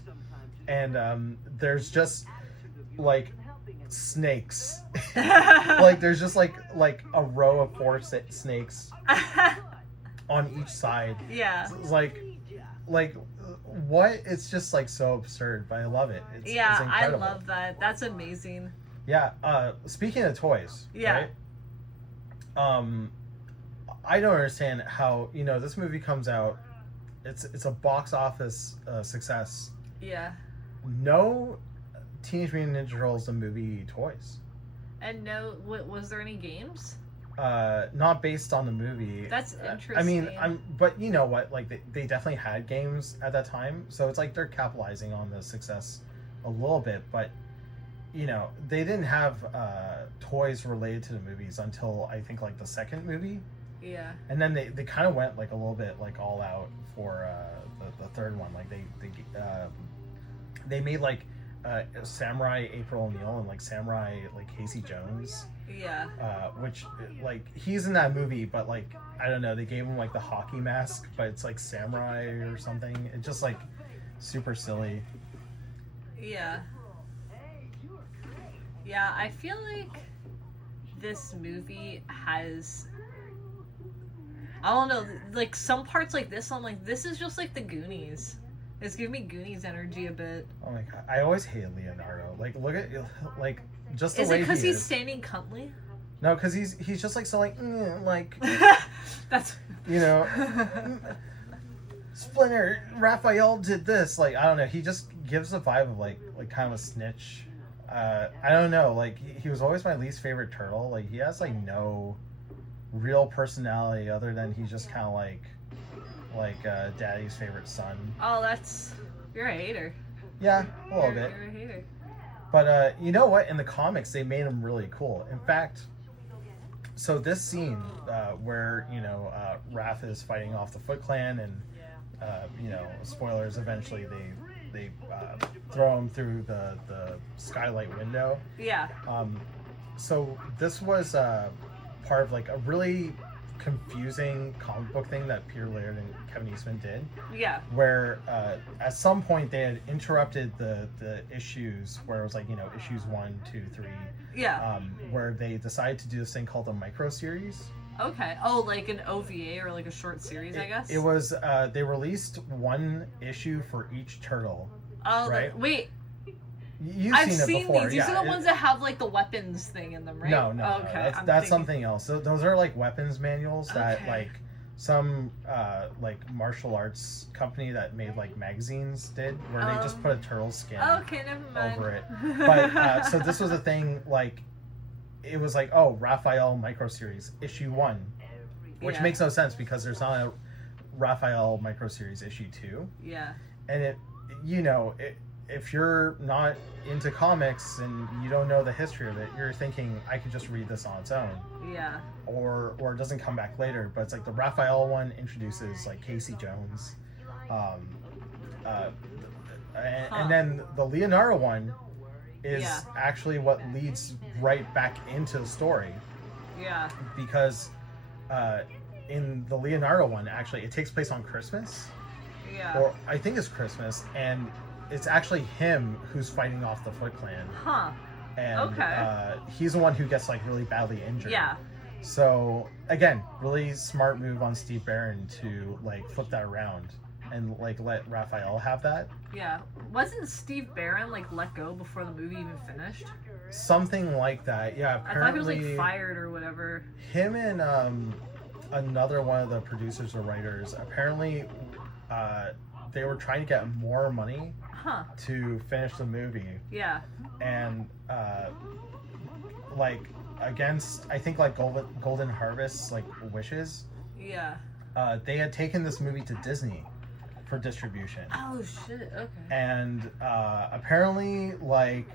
and there's just like snakes. Like there's just like a row of four snakes on each side. Yeah. It's like what? It's just like so absurd, but I love it. It's I incredible. love that. That's amazing. Yeah. Speaking of toys, Yeah. right? I don't understand how this movie comes out. It's a box office success. Yeah. No Teenage Mutant Ninja Turtles the movie toys. And no, was there any games? Not based on the movie. That's interesting. I mean, but you know what? Like they definitely had games at that time, so it's like they're capitalizing on the success a little bit. But you know, they didn't have toys related to the movies until I think like the second movie. Yeah. And then they kind of went like a little bit like all out for the third one. Like they made like Samurai April O'Neil and like Samurai like Casey Jones. Yeah. Which like he's in that movie, but like I don't know, they gave him like the hockey mask, but it's like samurai or something. It's just like super silly. Yeah. Yeah, I feel like this movie has, I don't know, like some parts like this, I'm like, this is just like the Goonies. It's giving me Goonies energy a bit. Oh my god, I always hated Leonardo. Like, look at like just the is way it because he he's is. standing cuntly? No, because he's just like so like That's you know, Splinter Raphael did this. Like I don't know, he just gives a vibe of like kind of a snitch. I don't know, like he was always my least favorite turtle. Like he has like no real personality other than he's just kind of like daddy's favorite son. Oh, you're a hater. Yeah, a little bit. You're a hater. But you know what? In the comics, they made him really cool. In fact, so this scene where you know Raph is fighting off the Foot Clan, and you know, spoilers. Eventually, they throw him through the skylight window. Yeah. So this was part of like a really confusing comic book thing that Peter Laird and Kevin Eastman did. Yeah. Where at some point they had interrupted the issues where it was like, you know, issues 1, 2, 3. Yeah. Where they decided to do this thing called a micro series. Okay. Oh, like an OVA or like a short series, I guess? It was, they released one issue for each turtle. Oh, right? Wait. I've seen these. before. These are the ones that have like the weapons thing in them, right? No, okay. That's something else. So those are like weapons manuals that Okay. like some like martial arts company that made like magazines did, where they just put a turtle skin Okay, never mind. over it. But so this was a thing, like it was like, oh, Raphael micro series issue 1, which makes no sense because there's not a Raphael micro series issue 2. Yeah. And it, you know, if you're not into comics and you don't know the history of it, you're thinking I could just read this on its own. Yeah. Or it doesn't come back later. But it's like the Raphael one introduces like Casey Jones, and then the Leonardo one is actually what leads right back into the story. Yeah. Because in the Leonardo one, actually, it takes place on Christmas. Yeah. Or I think it's Christmas, and it's actually him who's fighting off the Foot Clan. Huh. And Okay. he's the one who gets like really badly injured. Yeah. So again, really smart move on Steve Barron to like flip that around and like let Raphael have that. Yeah. Wasn't Steve Barron like let go before the movie even finished? Something like that. Yeah. Apparently, I thought he was like fired or whatever. Him and another one of the producers or writers, apparently they were trying to get more money to finish the movie. Yeah. And like against, I think like Golden Harvest's like wishes. Yeah. They had taken this movie to Disney for distribution. Oh shit. Okay. And apparently like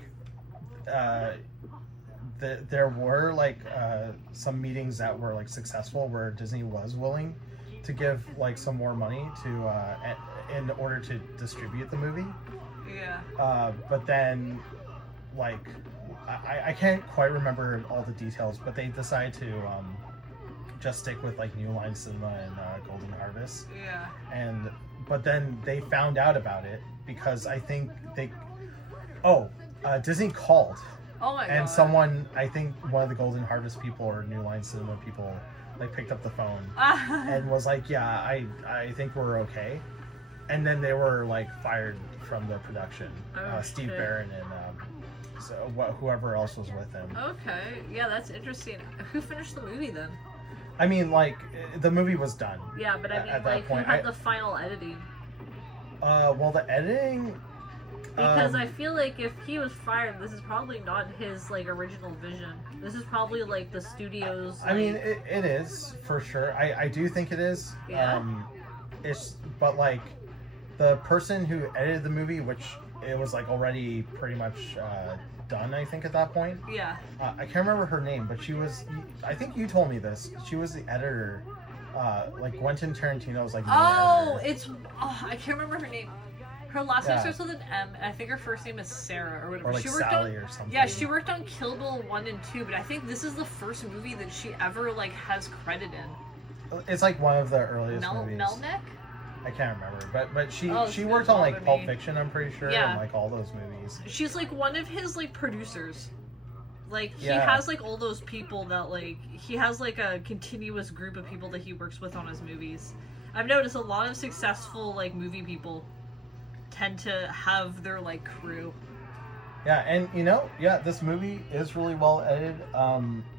there were like some meetings that were like successful where Disney was willing to give like some more money to in order to distribute the movie. Yeah. But then like I can't quite remember all the details, but they decided to just stick with like New Line Cinema and Golden Harvest. Yeah. But then they found out about it because I think Disney called. Oh my god. And someone, I think one of the Golden Harvest people or New Line Cinema people, like picked up the phone and was like, "Yeah, I think we're okay." And then they were like fired from the production. Steve Barron and whoever else was with him. Okay, yeah, that's interesting. Who finished the movie then? I mean, like the movie was done. Yeah, but I mean, at like that point, who had the final editing? Well, the editing, Because I feel like if he was fired, this is probably not his like original vision. This is probably like the studio's. I mean, it is for sure. I do think it is. Yeah. But like the person who edited the movie, which it was like already pretty much done, I think at that point. Yeah. I can't remember her name, but she was. I think you told me this. She was the editor. Like Quentin Tarantino's like. I can't remember her name. Her last name starts with an M, and I think her first name is Sarah or whatever. Or like she worked Sally on, or something. Yeah, she worked on Kill Bill 1 and 2, but I think this is the first movie that she ever like has credit in. It's like one of the earliest movies. Melnick? I can't remember, but she she worked on like Pulp Fiction, I'm pretty sure, Yeah. and like all those movies. She's like one of his like producers. Like he Yeah. has like all those people that like he has like a continuous group of people that he works with on his movies. I've noticed a lot of successful like movie people tend to have their like crew. Yeah, and this movie is really well edited.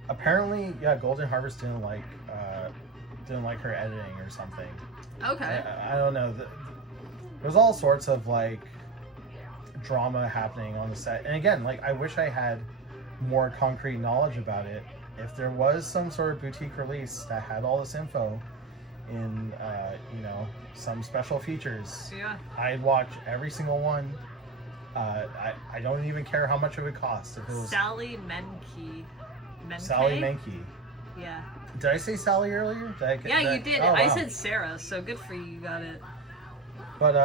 Apparently, Golden Harvest didn't like her editing or something. Okay. I don't know. There's all sorts of like drama happening on the set, and again, like I wish I had more concrete knowledge about it. If there was some sort of boutique release that had all this info in some special features, Yeah. I'd watch every single one. I don't even care how much it would cost. If it was Sally Menke. Sally Menke. Yeah. Did I say Sally earlier? You did. Oh, I wow. said Sarah, so good for you. You got it. But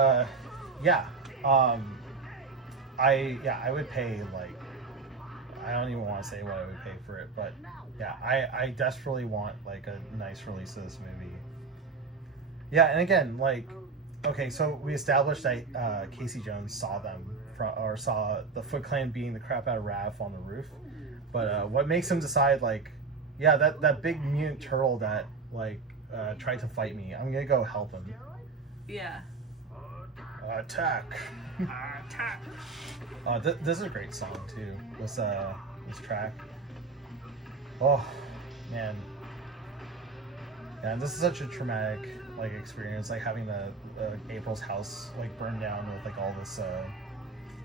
I would pay like, I don't even want to say what I would pay for it, but yeah, I desperately want like a nice release of this movie. Yeah, and again, like, okay, so we established that Casey Jones saw saw the Foot Clan beating the crap out of Raph on the roof. But what makes him decide, like, yeah, that big mutant turtle that like tried to fight me, I'm gonna go help him. Yeah. Attack. Attack. This is a great song too. This track. Oh man. Yeah, and this is such a traumatic like experience, like having the April's house like burned down with like all this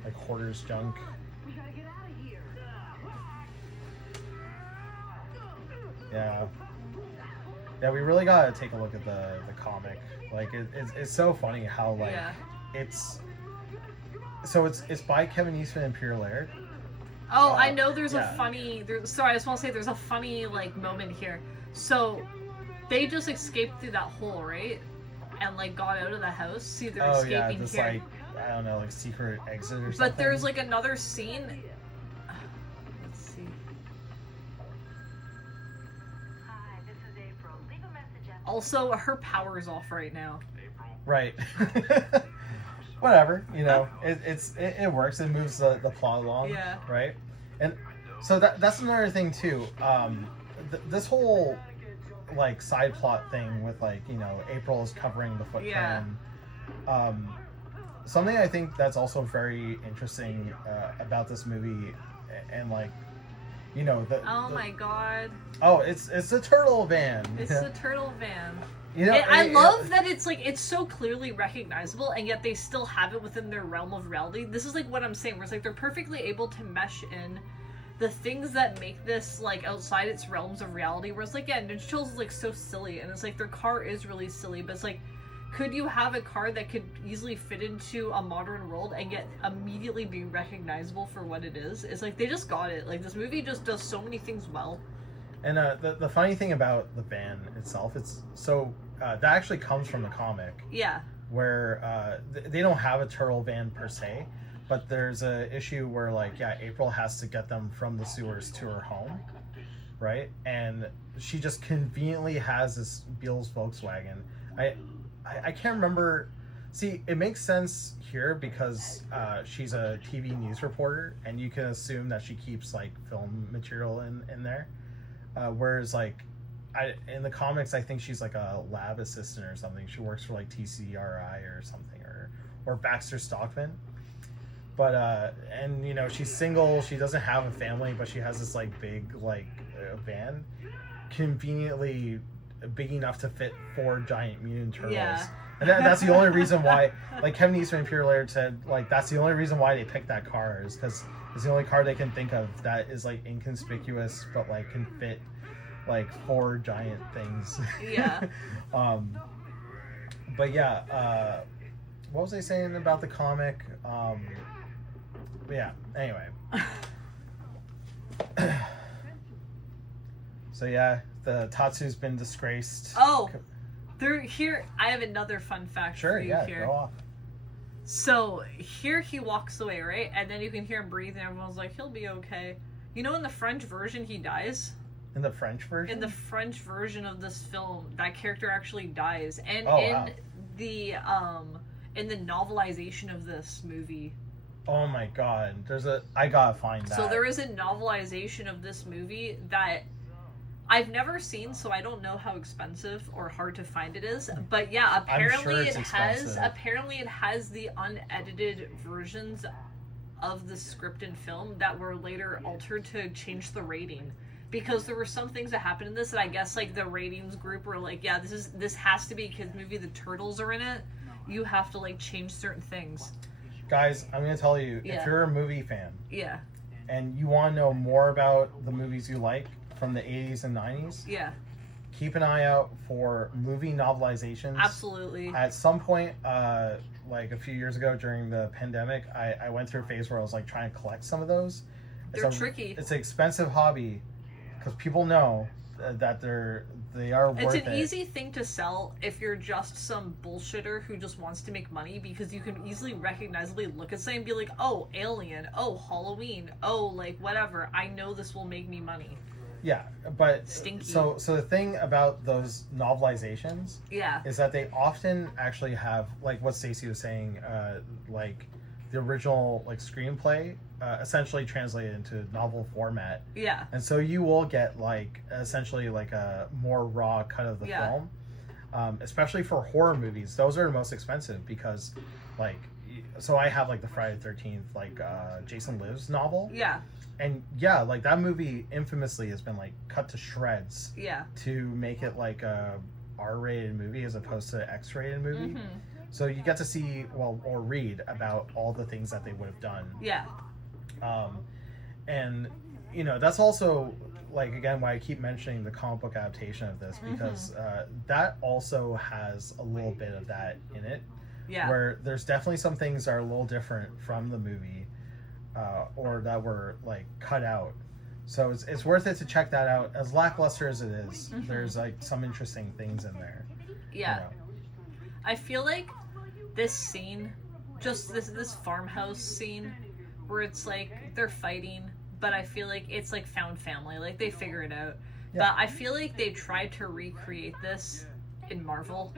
like hoarders junk. Yeah. Yeah, we really gotta take a look at the comic. Like it's so funny how like it's by Kevin Eastman and Peter Laird. Oh, I know there's a funny sorry, I just want to say there's a funny like moment here. So they just escaped through that hole, right? And like got out of the house. See, they're escaping this here. like I don't know, like secret exit or something. But there's like another scene. Let's see. Hi, this is April. Leave a message after. Also, her power's off right now. Right. Whatever, it works. It moves the plot along. Yeah. Right. And so that's another thing too. This whole like side plot thing with like April is covering the Foot Clan. Something I think that's also very interesting about this movie, and like my god. Oh, it's the turtle van. It's the turtle van. I love that it's like it's so clearly recognizable, and yet they still have it within their realm of reality. This is like what I'm saying, where it's like they're perfectly able to mesh in the things that make this like outside its realms of reality. Where it's like, yeah, Ninja Turtles is like so silly, and it's like their car is really silly, but it's like, could you have a car that could easily fit into a modern world and yet immediately be recognizable for what it is? It's like they just got it. Like this movie just does so many things well. And the funny thing about the van itself, it's so that actually comes from the comic. Yeah. Where they don't have a turtle van per se, but there's a issue where April has to get them from the sewers to her home, right? And she just conveniently has this Beals Volkswagen. I can't remember. See, it makes sense here because she's a TV news reporter, and you can assume that she keeps like film material in there. Whereas in the comics, I think she's like a lab assistant or something. She works for like TCRI or something, or Baxter Stockman. But she's single. She doesn't have a family, but she has this like big van, conveniently big enough to fit 4 giant mutant turtles. Yeah. And that's the only reason why, like Kevin Eastman and Peter Laird said, like that's the only reason why they picked that car is because it's the only car they can think of that is like inconspicuous but like can fit like 4 giant things. Yeah. But yeah, what was I saying about the comic? Yeah. Anyway. So yeah, the Tatsu's been disgraced. Oh, they're here. I have another fun fact Sure, for you yeah, here. go off. So here he walks away, right? And then you can hear him breathe, and everyone's like, he'll be okay. You know, in the French version, he dies. In the French version? In the French version of this film, that character actually dies. And wow. In the novelization of this movie. Oh my god. I gotta find that. So there is a novelization of this movie that I've never seen, so I don't know how expensive or hard to find it is. But yeah, apparently it has the unedited versions of the script and film that were later altered to change the rating. Because there were some things that happened in this that I guess like the ratings group were like, yeah, this has to be a kids movie, the turtles are in it. You have to like change certain things. Guys, I'm gonna tell you, Yeah. if you're a movie fan, Yeah. and you want to know more about the movies you like from the 80s and 90s, Yeah. keep an eye out for movie novelizations. Absolutely. At some point, like a few years ago during the pandemic, I went through a phase where I was like trying to collect some of those. They're tricky. It's an expensive hobby because people know that they are worth it. It's an easy thing to sell if you're just some bullshitter who just wants to make money, because you can easily recognizably look at something and be like, oh, Alien, oh, Halloween, oh, like whatever. I know this will make me money. Yeah, but Stinky. So the thing about those novelizations, Yeah. is that they often actually have, like what Stacey was saying, like the original like screenplay essentially translated into novel format. Yeah. And so you will get like essentially like a more raw cut of the film, especially for horror movies. Those are the most expensive because, like, so I have like the Friday the 13th like Jason Lives novel. Yeah. And yeah, like that movie infamously has been like cut to shreds. Yeah. To make it like a R-rated movie as opposed to X-rated movie. Mm-hmm. So you get to see, well, or read about all the things that they would have done. Yeah. And you know, that's also like, again, why I keep mentioning the comic book adaptation of this, because that also has a little bit of that in it. Yeah. Where there's definitely some things that are a little different from the movie, or that were like cut out. So it's worth it to check that out. As lackluster as it is, there's like some interesting things in there. Yeah. You know? I feel like this scene, just this farmhouse scene, where it's like they're fighting, but I feel like it's like found family, like they figure it out. Yeah. But I feel like they tried to recreate this in Marvel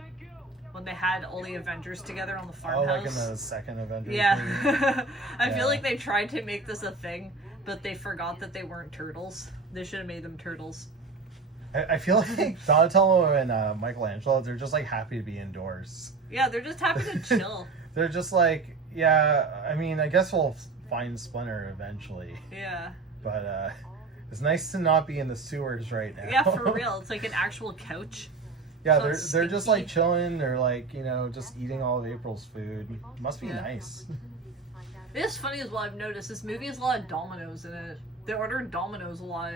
when they had all the Avengers together on the farmhouse. Oh, like in the second Avengers movie? Yeah. I feel like they tried to make this a thing, but they forgot that they weren't turtles. They should have made them turtles. I feel like Donatello and Michelangelo, they're just like happy to be indoors. Yeah, they're just happy to chill. They're just like, yeah, I mean, I guess we'll find Splinter eventually. Yeah. But it's nice to not be in the sewers right now. Yeah, for real. It's like an actual couch. Yeah, So they're just like chilling. They're like, you know, just eating all of April's food. Must be Yeah. nice. It's funny as well, I've noticed this movie has a lot of Dominoes in it. They ordered Dominoes a lot.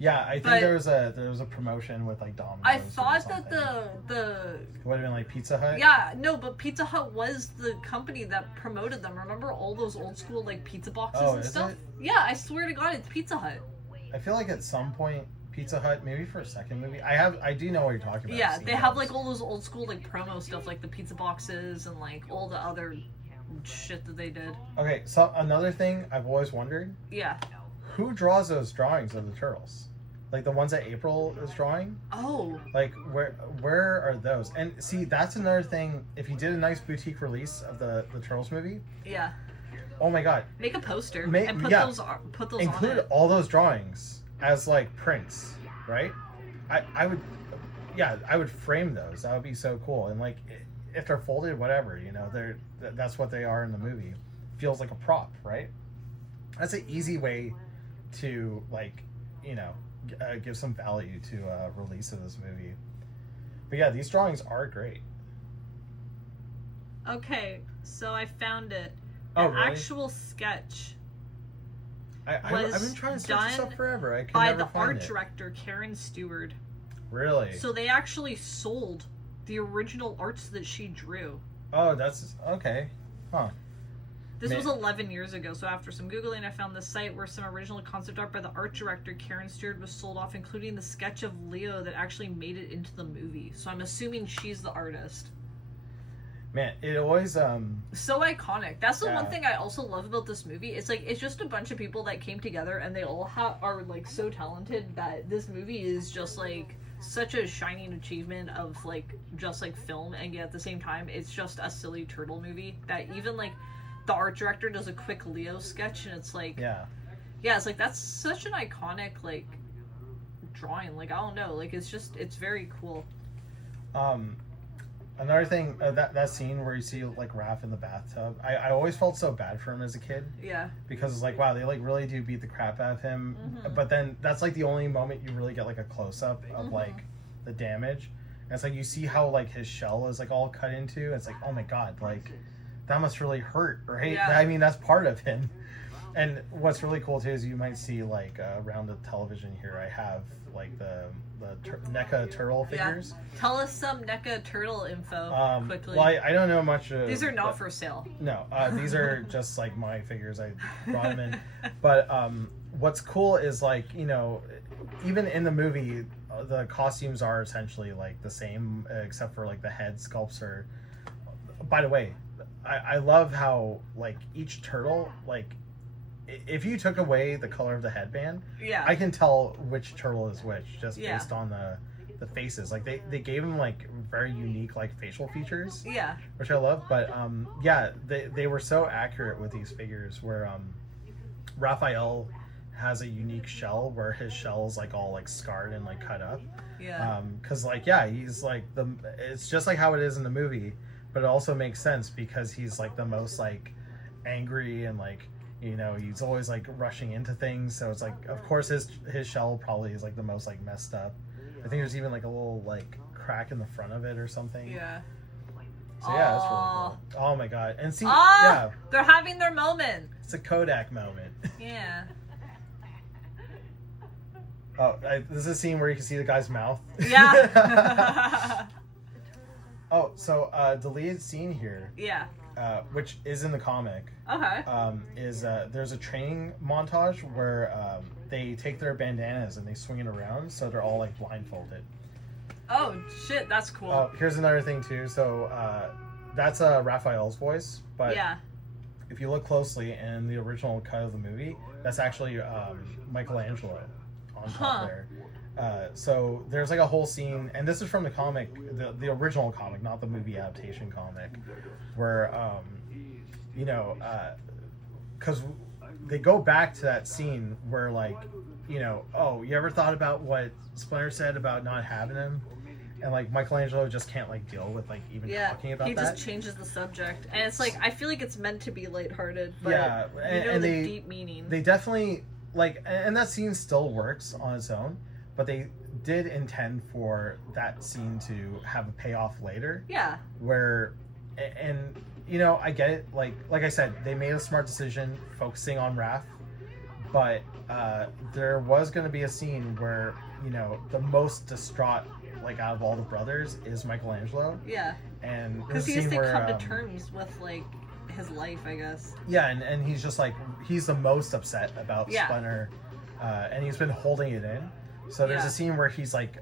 Yeah, I think But there was a promotion with like Domino's. I or thought that something. the It would have been like Pizza Hut. yeah, no, but Pizza Hut was the company that promoted them. Remember all those old school like pizza boxes Oh, and is stuff? it? Yeah, I swear to God, it's Pizza Hut. I feel like at some point Pizza Hut, maybe for a second movie. I do know what you're talking about. Yeah, I've seen they have those. like all those old school like promo stuff, like the pizza boxes and like all the other shit that they did. Okay, so another thing I've always wondered: Yeah. who draws those drawings of the turtles? Like the ones that April is drawing? Oh. Like where are those? And see, that's another thing. If you did a nice boutique release of the Turtles movie, Yeah. oh my god, Make a poster and yeah. put those include on it. all those drawings as like prints, right? I would frame those. That would be so cool. And like if they're folded, whatever, you know, that's what they are in the movie. Feels like a prop, right? That's an easy way to like, you know, give some value to release of this movie. But yeah, these drawings are great. Okay, so I found it. Oh, An really? actual sketch I've was been trying to search this done up forever. I can by never the find art it. director Karen Stewart. Really? So they actually sold the original arts that she drew. Oh, that's okay. Huh. This was 11 years ago, so after some Googling, I found the site where some original concept art by the art director Karen Stewart was sold off, including the sketch of Leo that actually made it into the movie. So I'm assuming she's the artist. Man, it always So iconic. That's the Yeah. one thing I also love about this movie. It's like it's just a bunch of people that came together, and they all are like so talented that this movie is just like such a shining achievement of like just like film, and yet at the same time it's just a silly turtle movie that even like the art director does a quick Leo sketch, and it's like yeah. it's like that's such an iconic like drawing. Like I don't know, like it's very cool. Another thing, that scene where you see like Raph in the bathtub, I always felt so bad for him as a kid, Yeah. because it's like, wow, they like really do beat the crap out of him. Mhm. But then that's like the only moment you really get like a close up of Mhm. like the damage. And it's like you see how like his shell is like all cut into. It's like, oh my god, like that must really hurt, right? Yeah. I mean, that's part of him. And what's really cool too is you might see like around the television here, I have like the NECA turtle figures. Tell us some NECA turtle info quickly. Well, I don't know much. These are not but- for sale. No, these are just like my figures. I brought them in. But what's cool is like, you know, even in the movie, the costumes are essentially like the same, except for like the head sculpts are. By the way, I love how like each turtle, like if you took away the color of the headband, Yeah. I can tell which turtle is which just Yeah. based on the faces. Like they gave them like very unique like facial features, Yeah. which I love. But yeah, they were so accurate with these figures where Raphael has a unique shell where his shell's like all like scarred and like cut up. Yeah. Because like, yeah, he's like it's just like how it is in the movie, but it also makes sense because he's like the most like angry and like, you know, he's always like rushing into things. So it's like, of course his shell probably is like the most like messed up. I think there's even like a little like crack in the front of it or something. Yeah. So yeah, that's really cool. Oh my god. And see, Ah, yeah, they're having their moment. it's a Kodak moment. Yeah. Oh, this is a scene where you can see the guy's mouth. Yeah. Oh, so deleted scene here, Yeah. which is in the comic, Okay. is there's a training montage where they take their bandanas and they swing it around so they're all like blindfolded. Oh shit, that's cool. Here's another thing too. So that's Raphael's voice, but Yeah. if you look closely in the original cut of the movie, that's actually Michelangelo on top there. So there's like a whole scene, and this is from the comic, the original comic, not the movie adaptation comic, where you know, because they go back to that scene where like, you know, oh, you ever thought about what Splinter said about not having him? And like Michelangelo just can't like deal with like even Yeah. talking about He that. just changes the subject, and it's like I feel like it's meant to be lighthearted, but Yeah, you and- know and the they- deep meaning. They definitely like, and that scene still works on its own, but they did intend for that scene to have a payoff later, Yeah. where, and you know, I get it. Like I said, they made a smart decision focusing on Raph, but there was going to be a scene where, you know, the most distraught like out of all the brothers is Michelangelo, Yeah. and Because there's he a has scene to where, come to terms with like his life, I guess. yeah, and he's just like, he's the most upset about Yeah. Splinter, and he's been holding it in. So there's Yeah. a scene where he's like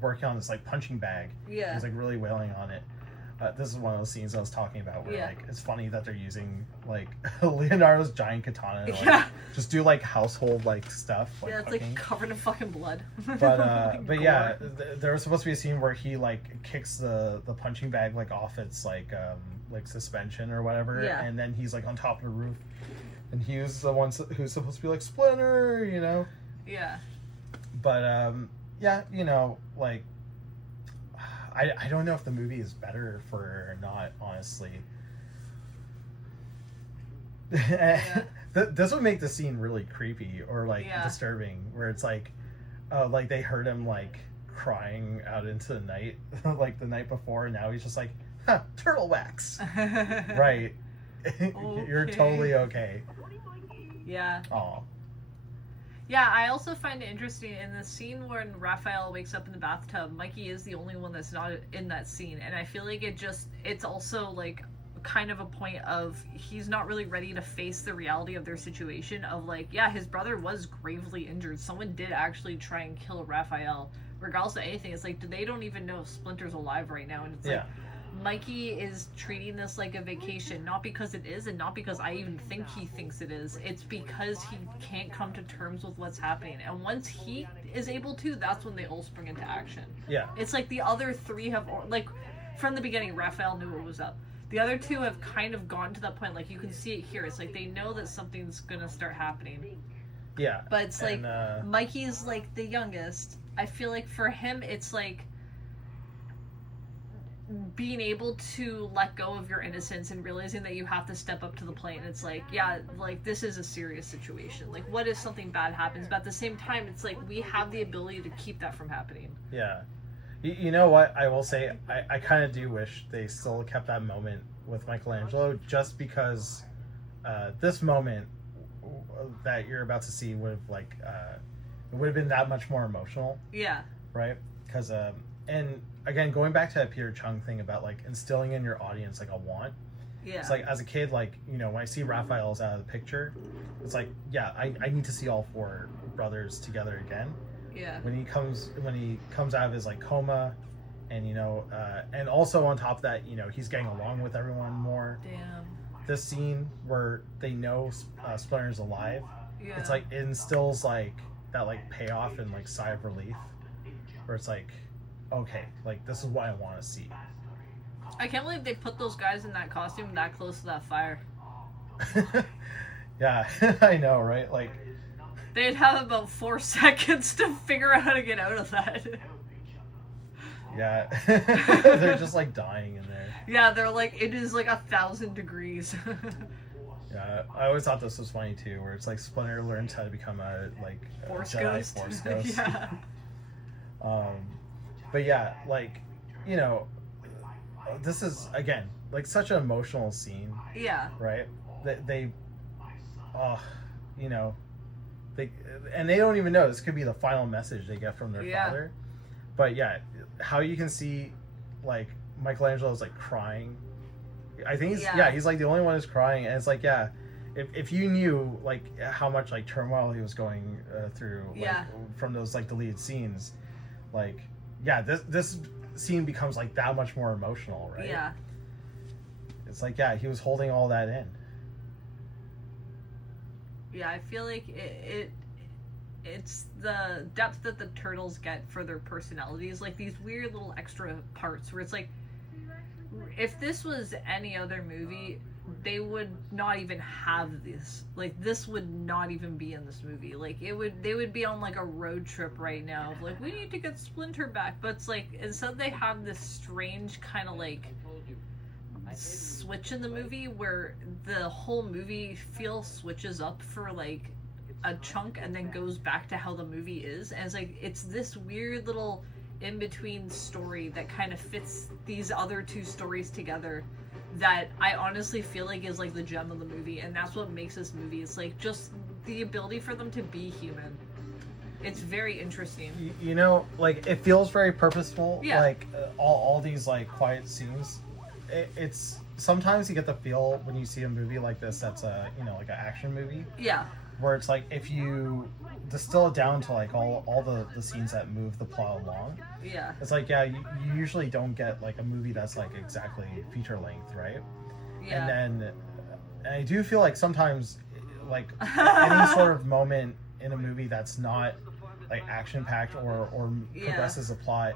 working on this like punching bag. Yeah. He's like really wailing on it. This is one of those scenes I was talking about where Yeah. like it's funny that they're using like Leonardo's giant katana to like, Yeah. just do like household like stuff. Like, Yeah, it's cooking. like covered in fucking blood. But yeah, there was supposed to be a scene where he like kicks the punching bag like off its like suspension or whatever, Yeah. and then he's like on top of the roof, and he was the one who's supposed to be like Splinter, you know. Yeah. But yeah, you know, like I don't know if the movie is better for or not, honestly. This would make the scene really creepy or like Yeah. disturbing, where it's like they heard him like crying out into the night like the night before, and now he's just like huh, turtle wax. Right. You're totally okay. Yeah. Aw. Yeah, I also find it interesting in the scene when Raphael wakes up in the bathtub, Mikey is the only one that's not in that scene. And I feel like it's also like kind of a point of he's not really ready to face the reality of their situation of like, yeah, his brother was gravely injured. Someone did actually try and kill Raphael. Regardless of anything, it's like they don't even know if Splinter's alive right now. And it's like, Mikey is treating this like a vacation, not because it is, and not because I even think he thinks it is. It's because he can't come to terms with what's happening. And once he is able to, that's when they all spring into action. Yeah. It's like the other three have, like, from the beginning, Raphael knew what was up. The other two have kind of gone to that point. Like, you can see it here. It's like they know that something's gonna start happening. Yeah. But it's like, Mikey's, like, the youngest. I feel like for him, it's like being able to let go of your innocence and realizing that you have to step up to the plate. And it's like, yeah, like, this is a serious situation. Like, what if something bad happens? But at the same time, it's like we have the ability to keep that from happening. Yeah. You know what? I will say, I kind of do wish they still kept that moment with Michelangelo, just because this moment that you're about to see would have, like, it would have been that much more emotional. Yeah. Right? Because, and again, going back to that Peter Chung thing about, like, instilling in your audience, like, a want. Yeah. It's like, as a kid, like, you know, when I see Raphael's out of the picture, it's like, yeah, I need to see all four brothers together again. Yeah. When he comes out of his, like, coma, and, you know, and also on top of that, you know, he's getting along with everyone more. Damn. This scene where they know Splinter's alive, Yeah. it's like, it instills, like, that, like, payoff and, like, sigh of relief, where it's like, okay, like, this is what I want to see. I can't believe they put those guys in that costume that close to that fire. Yeah, I know, right? Like, they'd have about 4 seconds to figure out how to get out of that. yeah, they're just, like, dying in there. Yeah, they're like, it is like 1,000 degrees. Yeah, I always thought this was funny too, where it's like Splinter learns how to become a, like, Force Jedi ghost. Force ghost. Yeah. But yeah, like, you know, this is, again, like, such an emotional scene. Yeah. Right? They you know, they don't even know this could be the final message they get from their father. But yeah, how you can see, like, Michelangelo's, like, crying. I think he's like the only one who's crying, and it's like, yeah, if you knew, like, how much, like, turmoil he was going through, like, from those, like, deleted scenes, like, yeah, this scene becomes, like, that much more emotional, right? Yeah. It's like, yeah, he was holding all that in. Yeah, I feel like it's the depth that the turtles get for their personalities, like these weird little extra parts where it's like, if this was any other movie, they would not even have this. Like, this would not even be in this movie. Like, they would be on, like, a road trip right now of, like, we need to get Splinter back. But it's like, instead they have this strange kind of, like, switch in the movie where the whole movie switches up for, like, a chunk and then goes back to how the movie is. And it's like, it's this weird little in-between story that kind of fits these other two stories together that I honestly feel like is, like, the gem of the movie. And that's what makes this movie. It's like just the ability for them to be human. It's very interesting. You know, like, it feels very purposeful. Yeah. Like, all these, like, quiet scenes. It's sometimes you get the feel when you see a movie like this that's a, you know, like, an action movie. Yeah. Where it's like, if you distill it down to, like, all the scenes that move the plot along, Yeah. it's like, yeah, you usually don't get, like, a movie that's, like, exactly feature length, right? Yeah. And I do feel like sometimes, like, any sort of moment in a movie that's not, like, action packed or progresses the plot,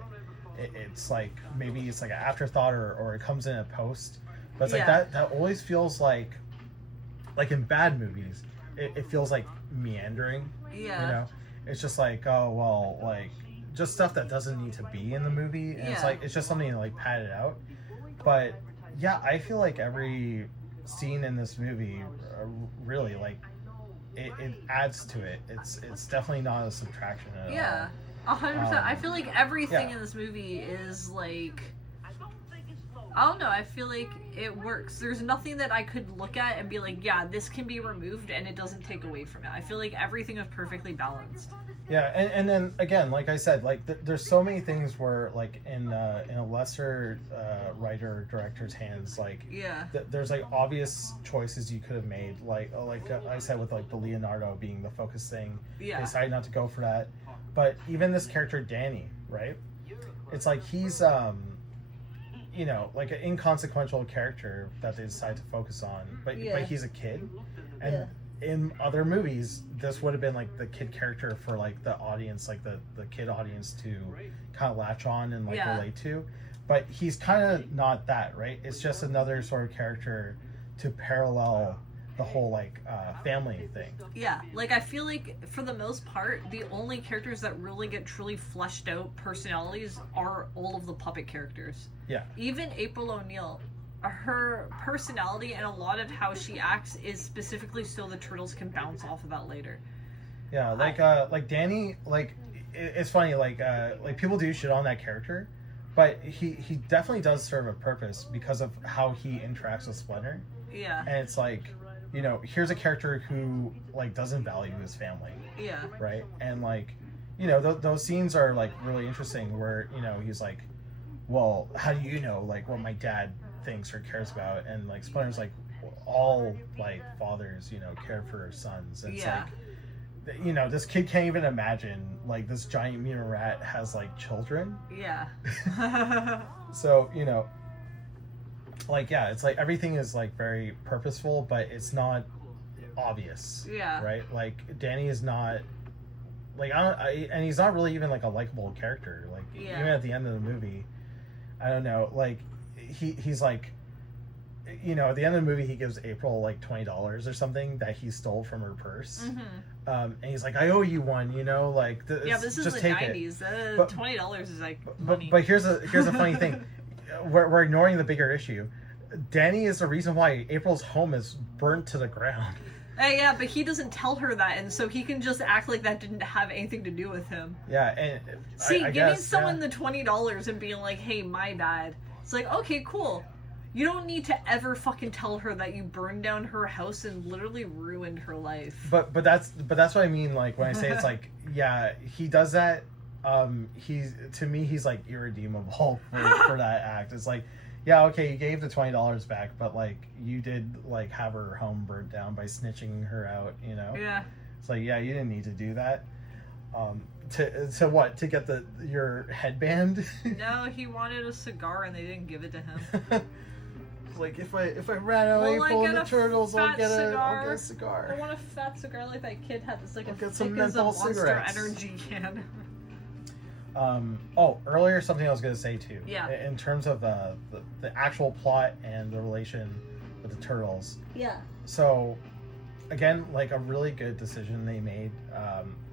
it's like, maybe it's like an afterthought or it comes in a post, but it's like that always feels like in bad movies, it feels like meandering. Yeah. You know, it's just like, oh well, like, just stuff that doesn't need to be in the movie, and it's like, it's just something to, like, pad it out. But yeah, I feel like every scene in this movie really, like, it adds to it. It's definitely not a subtraction at all. Yeah. 100%. I feel like everything in this movie is, like, I don't know, I feel like it works. There's nothing that I could look at and be like, yeah, this can be removed and it doesn't take away from it. I feel like everything is perfectly balanced. Yeah, and then again, like I said, like there's so many things where like in a lesser writer or director's hands, like Yeah. There's like obvious choices you could have made, like I said with like the Leonardo being the focus thing. Yeah. They decided not to go for that, but even this character Danny, right? It's like he's you know, like an inconsequential character that they decide to focus on, but he's a kid, and in other movies this would have been like the kid character for like the audience, like the kid audience to kind of latch on and like relate to, but he's kind of not that, right? It's just another sort of character to parallel the whole like family thing. Yeah, like I feel like for the most part, the only characters that really get truly fleshed out personalities are all of the puppet characters. Yeah. Even April O'Neil, her personality and a lot of how she acts is specifically so the turtles can bounce off of that later. Yeah, like Danny, like it's funny, like people do shit on that character, but he definitely does serve a purpose because of how he interacts with Splinter. Yeah. And it's like, you know, here's a character who like doesn't value his family. Yeah. Right? And like, you know, those scenes are like really interesting where, you know, he's like, well, how do you know like what my dad thinks or cares about? And like Splinter's like, all like fathers, you know, care for their sons. And it's like, you know, this kid can't even imagine like this giant mutant rat has like children. Yeah. So, you know, like, yeah, it's like everything is like very purposeful, but it's not obvious. Yeah. Right? Like Danny is not like and he's not really even like a likable character. Like even at the end of the movie, I don't know, like he's like, you know, at the end of the movie he gives April like $20 or something that he stole from her purse. And he's like, I owe you one, you know, like this is just the take 90s. But, $20 is like money. But here's a funny thing. We're ignoring the bigger issue. Danny is the reason why April's home is burnt to the ground. Yeah, but he doesn't tell her that, and so he can just act like that didn't have anything to do with him. Yeah, and see, I giving guess, someone the $20 and being like, "Hey, my bad." It's like, okay, cool. You don't need to ever fucking tell her that you burned down her house and literally ruined her life. But that's what I mean. Like when I say it's like, yeah, he does that. He's like irredeemable for that act. It's like, yeah, okay, you gave the $20 back, but like you did like have her home burnt down by snitching her out, you know? Yeah. It's like, yeah, you didn't need to do that. To what? To get your headband? No, he wanted a cigar and they didn't give it to him. It's like if I ran out April and the turtles, I'll get a cigar. I want a fat cigar like that kid had. It's like I'll a get some thick as a menthol Monster cigarettes. Energy can. Earlier something I was going to say too. Yeah. In terms of the actual plot and the relation with the turtles. Yeah. So, again, like a really good decision they made.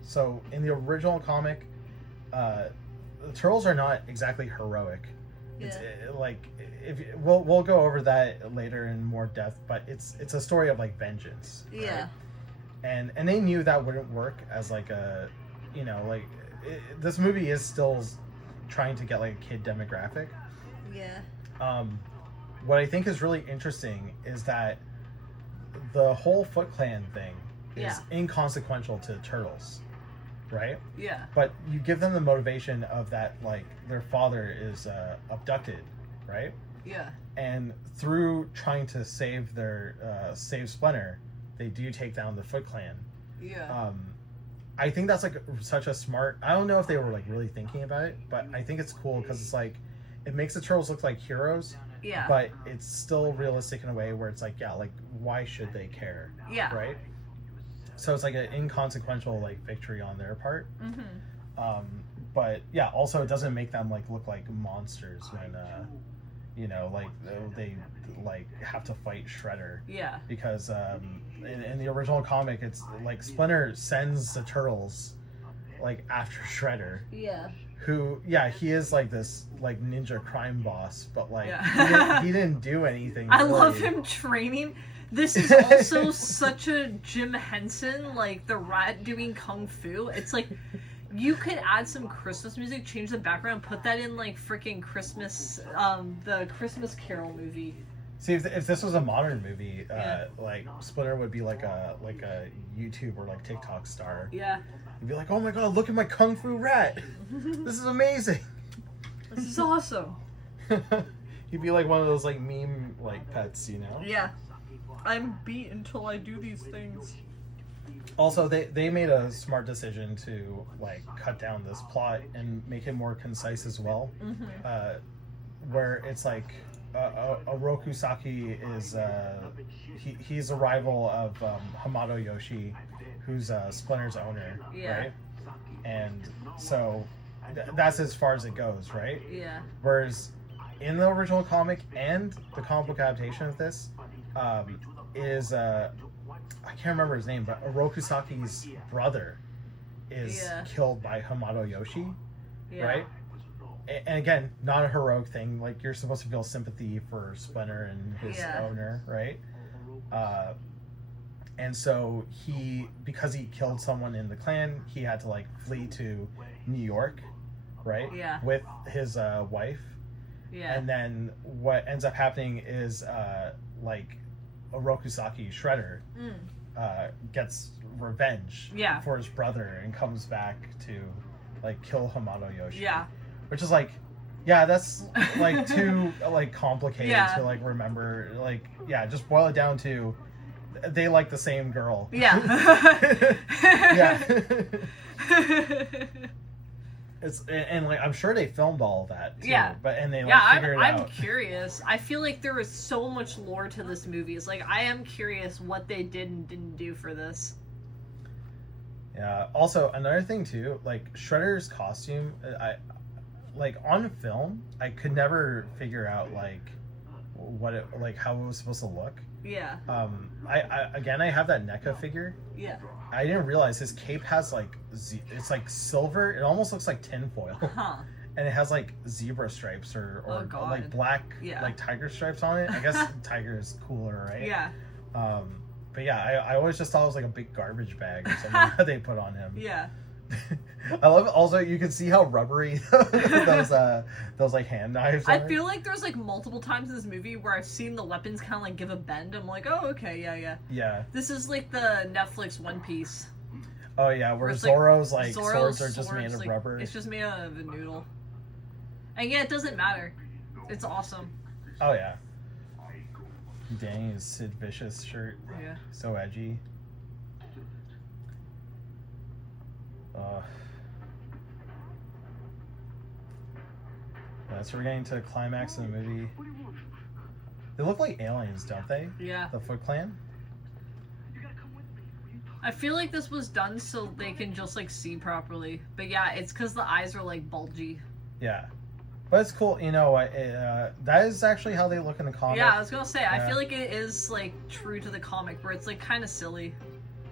So in the original comic, the turtles are not exactly heroic. Yeah. We'll go over that later in more depth, but it's a story of like vengeance. Yeah. Right? And they knew that wouldn't work as like a, you know, like. This movie is still trying to get like a kid demographic. Yeah. What I think is really interesting is that the whole Foot Clan thing is inconsequential to turtles, right? Yeah. But you give them the motivation of that, like their father is abducted, right? Yeah. And through trying to save save Splinter, they do take down the Foot Clan. Yeah. I think that's like such a smart. I don't know if they were like really thinking about it, but I think it's cool because it's like it makes the turtles look like heroes. Yeah. But it's still realistic in a way where it's like, yeah, like why should they care? Yeah. Right. So it's like an inconsequential like victory on their part. Mm-hmm. But yeah, also it doesn't make them like look like monsters when you know, like they like have to fight Shredder. Yeah. Because in the original comic, it's like Splinter sends the turtles like after Shredder. Yeah. Who, yeah, he is like this like ninja crime boss, but like he didn't do anything. I really. love him training. This is also such a Jim Henson, like the rat doing kung fu. It's like You could add some Christmas music, change the background, put that in like freaking Christmas, the Christmas Carol movie. See, if this was a modern movie, like Splinter would be like a YouTube or like TikTok star. Yeah. You'd be like, oh my god, look at my kung fu rat! This is amazing. This is awesome. He'd be like one of those like meme like pets, you know? Yeah. I'm beat until I do these things. Also, they made a smart decision to like cut down this plot and make it more concise as well. Where it's like Orokusaki is he's a rival of Hamato Yoshi, who's Splinter's owner, right? And so that's as far as it goes, right? Yeah. Whereas in the original comic and the comic book adaptation of this is I can't remember his name, but Orokusaki's brother is killed by Hamato Yoshi, right? And again, not a heroic thing. Like, you're supposed to feel sympathy for Splinter and his owner, right? And so because he killed someone in the clan, he had to like flee to New York, right? Yeah. With his wife. Yeah. And then what ends up happening is like Orokusaki Shredder gets revenge for his brother and comes back to like kill Hamato Yoshi. Yeah. Which is like, that's like too like complicated to like remember. Like, just boil it down to they like the same girl. Yeah. It's and like I'm sure they filmed all of that too, but they like figured it out. I'm curious. I feel like there is so much lore to this movie. It's like I am curious what they did and didn't do for this. Yeah. Also, another thing too, like Shredder's costume, like on film, I could never figure out like what it like how it was supposed to look. Yeah. I have that NECA figure. Yeah. I didn't realize his cape has like it's like silver. It almost looks like tinfoil. Huh. And it has like zebra stripes or like black like tiger stripes on it. I guess tiger is cooler, right? Yeah. But yeah, I always just thought it was like a big garbage bag or something that they put on him. Yeah. I love it. Also, you can see how rubbery those like hand knives are. I feel like there's like multiple times in this movie where I've seen the weapons kind of like give a bend. I'm like, oh, okay, yeah. This is like the Netflix One Piece. Oh yeah, where Zoro's like swords are just made of rubber. It's just made out of a noodle. And yeah, it doesn't matter. It's awesome. Oh yeah. Dang, his Sid Vicious shirt. Yeah. So edgy. So we're getting to the climax of the movie. They look like aliens, don't they? Yeah. The Foot Clan? I feel like this was done so they can just like see properly. But yeah, it's because the eyes are like bulgy. Yeah. But it's cool, you know what? That is actually how they look in the comic. Yeah, I was gonna say, I feel like it is like true to the comic where it's like kind of silly.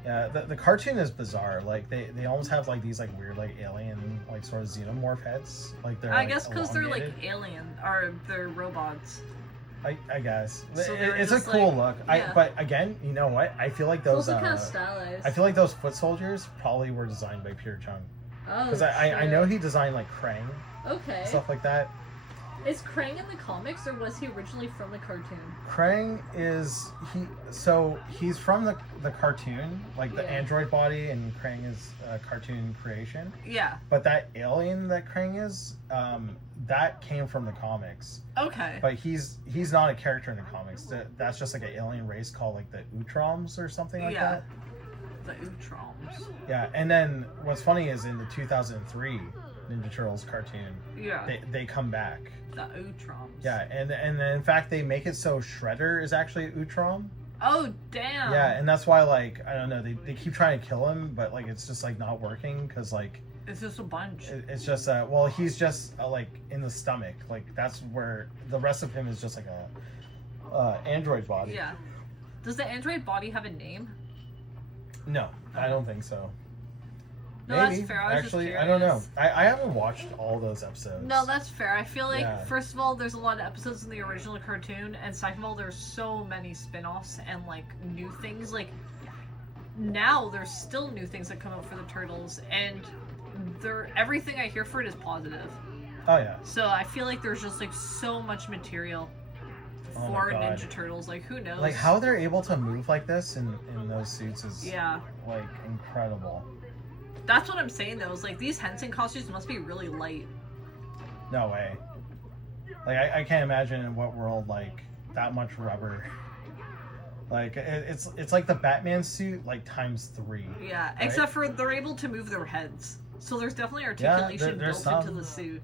Yeah, the cartoon is bizarre. Like they almost have like these like weird like alien like sort of xenomorph heads. Like they're I guess because they're like alien or they're robots. I guess so it's a cool look. Yeah. But again, you know what? I feel like those kind of stylized. I feel like those foot soldiers probably were designed by Peter Chung. Oh, because I know he designed like Krang. Okay. Stuff like that. Is Krang in the comics, or was he originally from the cartoon? Krang is he's from the cartoon, like the android body, and Krang is a cartoon creation. Yeah. But that alien that Krang is, that came from the comics. Okay. But he's not a character in the comics. That's just like an alien race called like the Utroms or something like that. The Utroms. Yeah, and then what's funny is in the 2003 Ninja Turtles cartoon, they come back. The Utroms. Yeah, and in fact they make it so Shredder is actually Utrom. Oh damn. Yeah, and that's why like I don't know they keep trying to kill him, but like it's just like not working because like it's just a bunch. It's just he's just like in the stomach, like that's where the rest of him is just like a android body. Yeah. Does the android body have a name? No, I don't think so. No, maybe. That's fair. Actually, I don't know. I haven't watched all those episodes. No, that's fair. I feel like, first of all, there's a lot of episodes in the original cartoon, and second of all, there's so many spin-offs and, like, new things. Like, now there's still new things that come out for the Turtles, and everything I hear for it is positive. Oh yeah. So I feel like there's just like so much material Oh for my God. Ninja Turtles. Like, who knows? Like how they're able to move like this in those suits is Yeah. like incredible. That's what I'm saying though. Is like these Henson costumes must be really light. No way. Like I can't imagine in what world like that much rubber. Like it's like the Batman suit like times 3. Yeah, right? except for they're able to move their heads, so there's definitely articulation there's built into some. the suit.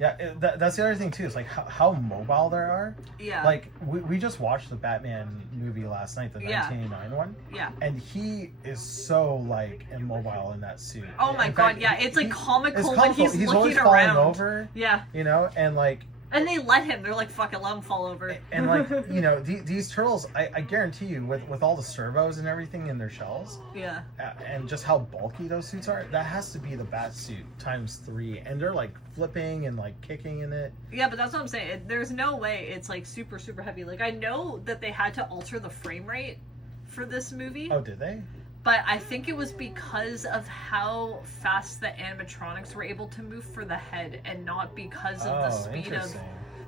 Yeah, that's the other thing too. Is like how mobile they are. Yeah. Like we just watched the Batman movie last night, the Yeah. 1989 one. Yeah. And he is so like immobile in that suit. Oh my In God! fact, Yeah, it's like comical it's when comical. he's always looking falling around. over. Yeah. You know, and like And they let him. They're like, fuck it, let him fall over. and like you know these turtles, I guarantee you with all the servos and everything in their shells, Yeah. and just how bulky those suits are, that has to be the bat suit times 3. And they're like flipping and like kicking in it. Yeah, but that's what I'm saying. There's no way it's like super, super heavy. Like, I know that they had to alter the frame rate for this movie. Oh, did they? But I think it was because of how fast the animatronics were able to move for the head and not because of the speed of... interesting.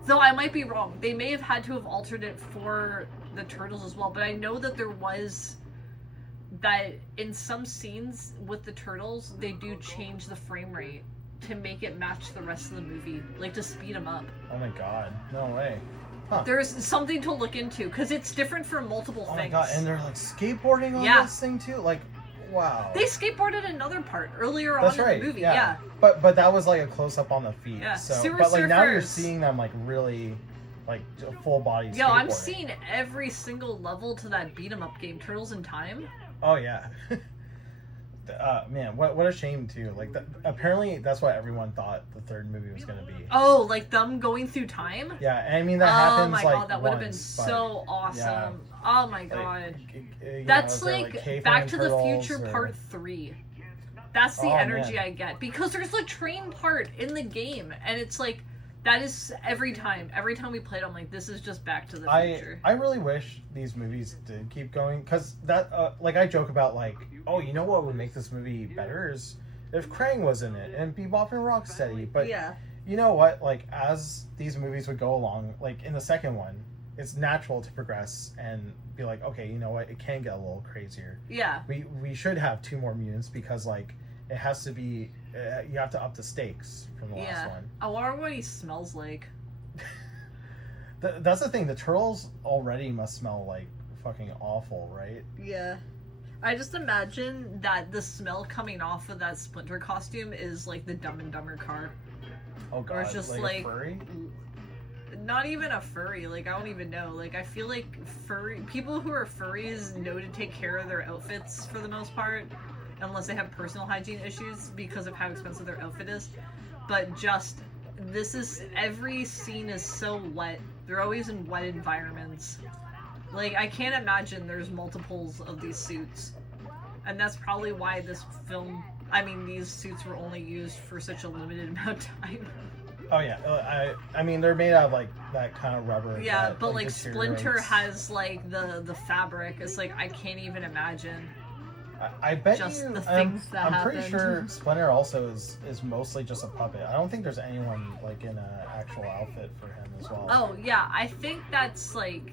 Though I might be wrong. They may have had to have altered it for the turtles as well. But I know that there was... that in some scenes with the turtles, they do change the frame rate to make it match the rest of the movie. Like, to speed them up. Oh my God, no way. Huh. There's something to look into, because it's different for multiple Oh things. my God, and they're like skateboarding on Yeah. this thing too? Like, wow. They skateboarded another part earlier That's on right. in the movie. Yeah. Yeah. But that was like a close up on the feet. Yeah. So Sewer but like now you're surfers. seeing them like really like full body Yo, I'm skateboarding. seeing every single level to that beat 'em up game, Turtles in Time. Oh yeah. Man, what a shame too. Like apparently that's what everyone thought the third movie was gonna be. Oh, like them going through time? Yeah, and I mean that Oh happens my like God, that would have been once, but, so awesome. yeah. Oh my like, God. you That's know, is there, like Caveman Back to the Turtles Future or- Part 3. That's the Oh, energy man. I get. Because there's a train part in the game. And it's like, that is every time. Every time we play it, I'm like, this is just Back to the Future. I really wish these movies did keep going, because that like I joke about like, oh, you know what would make this movie better is if Krang was in it and Bebop and Rocksteady. But Yeah. you know what, like as these movies would go along, like in the second one, it's natural to progress and be like, okay, you know what, it can get a little crazier. Yeah. We should have 2 more mutants, because like it has to be you have to up the stakes from the last Yeah. one. I wonder what he smells like. That's the thing, the turtles already must smell like fucking awful, right? Yeah. I just imagine that the smell coming off of that Splinter costume is like the Dumb and Dumber car. Oh god, Or it's just like, like- a furry? Not even a furry, like, I don't even know. Like, I feel like people who are furries know to take care of their outfits for the most part, unless they have personal hygiene issues because of how expensive their outfit is. But just, every scene is so wet. They're always in wet environments. Like, I can't imagine there's multiples of these suits. And that's probably why these suits were only used for such a limited amount of time. Oh yeah, I mean they're made out of like that kind of rubber. Yeah, that, but like Splinter deteriorates. has like the fabric. It's like I can't even imagine. I bet just you. the things that I'm pretty happened. sure Splinter also is mostly just a puppet. I don't think there's anyone like in an actual outfit for him as well. Oh yeah, I think that's like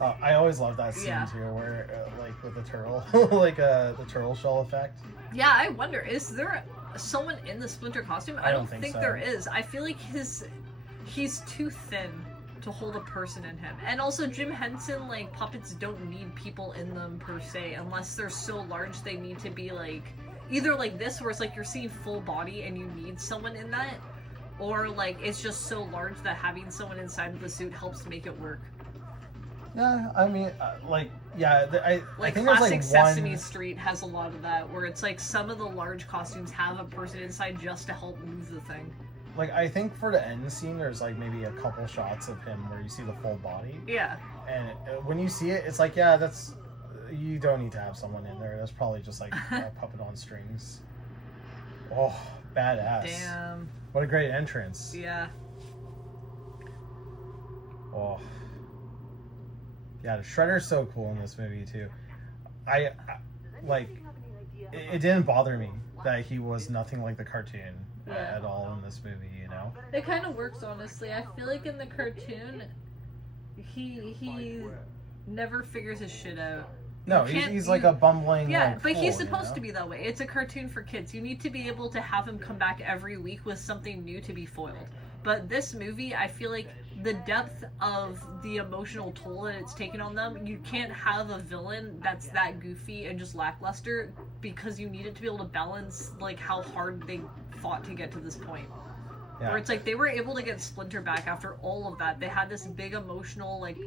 I always love that scene Yeah. too, where like with the turtle, like the turtle shell effect. yeah. I wonder, is there someone in the Splinter costume? I don't think so. there is. I feel like he's too thin to hold a person in him. And also Jim Henson, like, puppets don't need people in them per se, unless they're so large they need to be like either like this where it's like you're seeing full body and you need someone in that, or like it's just so large that having someone inside of the suit helps make it work. Yeah, I mean, I Like think there's classic like Sesame one. Street has a lot of that, where it's like some of the large costumes have a person inside just to help move the thing. Like I think for the end scene, there's like maybe a couple shots of him where you see the full body, Yeah. and when you see it, it's like, yeah, that's you don't need to have someone in there. That's probably just like a puppet on strings. Oh, badass! Damn. What a great entrance. Yeah. Oh, yeah, the Shredder's so cool in this movie too. I like it didn't bother me that he was nothing like the cartoon Yeah. at all in this movie, you know? It kind of works, honestly. I feel like in the cartoon, he never figures his shit out. No, You can't- he's like a bumbling. Yeah, like, but he's fool, you supposed know? to be that way. It's a cartoon for kids. You need to be able to have him come back every week with something new to be foiled. But this movie, I feel like the depth of the emotional toll that it's taken on them, you can't have a villain that's that goofy and just lackluster, because you need it to be able to balance like how hard they fought to get to this point. Yeah. Where it's like they were able to get Splinter back after all of that. They had this big emotional like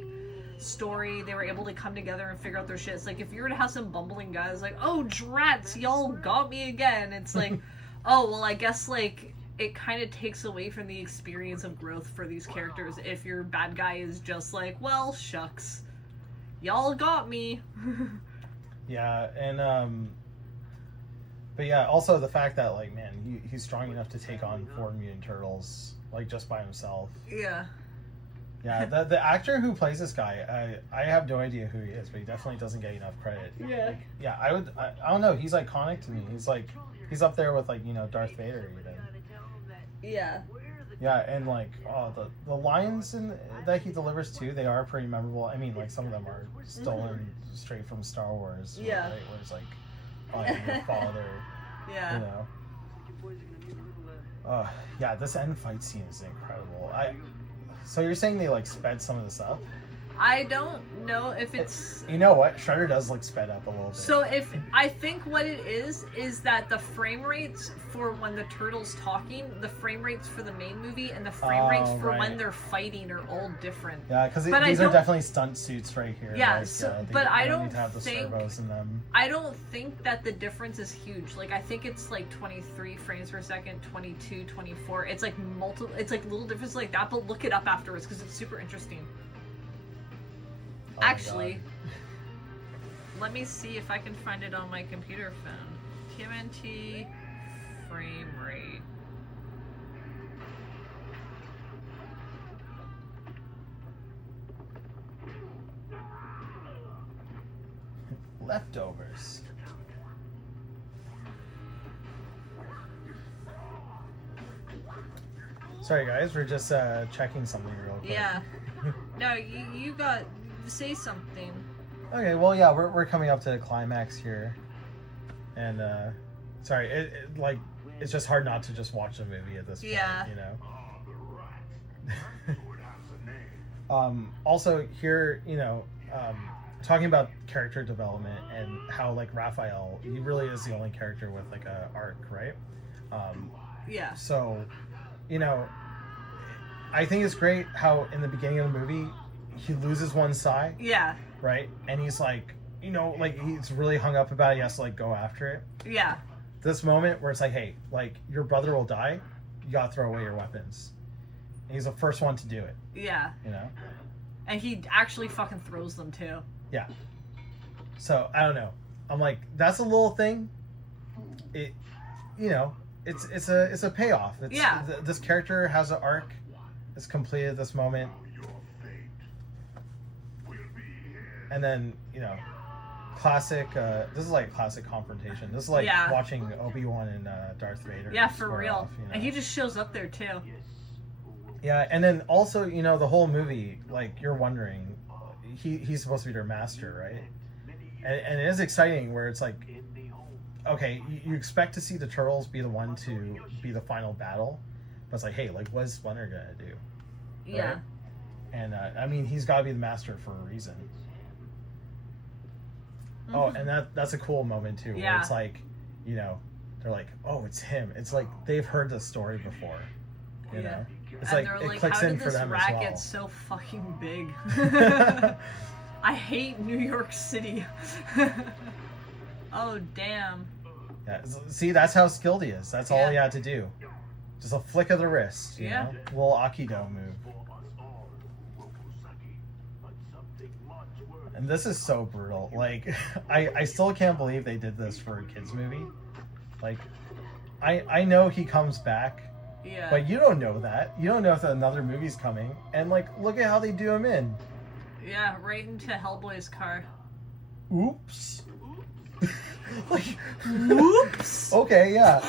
story. They were able to come together and figure out their shit. It's like if you were to have some bumbling guys like, oh drats, y'all got me again. It's like, oh well, I guess like it kind of takes away from the experience of growth for these characters if your bad guy is just like, well, shucks, y'all got me. Yeah, and but yeah, also the fact that like, man, he's strong enough to take on 4 mutant turtles like just by himself. Yeah. Yeah, the actor who plays this guy, I have no idea who he is, but he definitely doesn't get enough credit. Yeah. Like, yeah, I don't know, he's iconic to me. He's up there with like, you know, Darth Vader even. Yeah. Yeah, and like, oh, the lines that he delivers too, they are pretty memorable. I mean, like some of them are stolen straight from Star Wars. Yeah. Right? Where it's like, finding your father, Yeah. you know. Yeah, this end fight scene is incredible. So you're saying they like sped some of this up? I don't know if it's... You know what? Shredder does look sped up a little bit. So if I think what it is that the frame rates for when the turtle's talking, the frame rates for the main movie, and the frame rates for right. when they're fighting are all different. Yeah, because But these I are don't- definitely stunt suits right here. Yeah, like, so- they but I don't don't need to have the think- servos in them. I don't think that the difference is huge. Like, I think it's like 23 frames per second, 22, 24. It's like it's like little differences like that, but look it up afterwards because it's super interesting. Oh my Actually, God. let me see if I can find it on my computer phone. TMNT frame rate. Leftovers. Sorry guys, we're just checking something real quick. Yeah. No, you got... Say something. Okay, well yeah, we're coming up to the climax here. And sorry, it like it's just hard not to just watch the movie at this point, Yeah. you know. Also here, you know, talking about character development and how like Raphael, he really is the only character with like a arc, right? Yeah. So, you know, I think it's great how in the beginning of the movie he loses one side, Yeah. right? And he's like, you know, like he's really hung up about it. He has to like go after it. Yeah. This moment where it's like, hey, like your brother will die, you gotta throw away your weapons. And he's the first one to do it, Yeah. you know? And he actually fucking throws them too. Yeah. So I don't know. I'm like, that's a little thing. It, you know, it's a payoff. It's, Yeah. This character has an arc. It's completed at this moment. And then, you know, classic. This is like a classic confrontation. This is like Yeah. watching Obi-Wan and Darth Vader. Yeah, for square real. off, you know? And he just shows up there too. Yeah, and then also, you know, the whole movie, like you're wondering, he's supposed to be their master, right? And it is exciting where it's like, okay, you expect to see the turtles be the one to be the final battle, but it's like, hey, like what is Splinter gonna do? Yeah. Right? And I mean, he's got to be the master for a reason. Oh, and that's a cool moment too, where Yeah. it's like, you know, they're like, oh, it's him. It's like they've heard the story before, you know. It's And like they're it like, clicks how in did for this them as rat well. get so fucking big? I hate New York City. Oh, damn. Yeah, see, that's how skilled he is. That's all Yeah. he had to do. Just a flick of the wrist, you Yeah. know? Little Aikido move. And this is so brutal. Like, I still can't believe they did this for a kids movie. Like, I know he comes back, Yeah. but you don't know that. You don't know if another movie's coming. And like, look at how they do him in. Yeah, right into Hellboy's car. Oops. Like, Whoops! okay, yeah.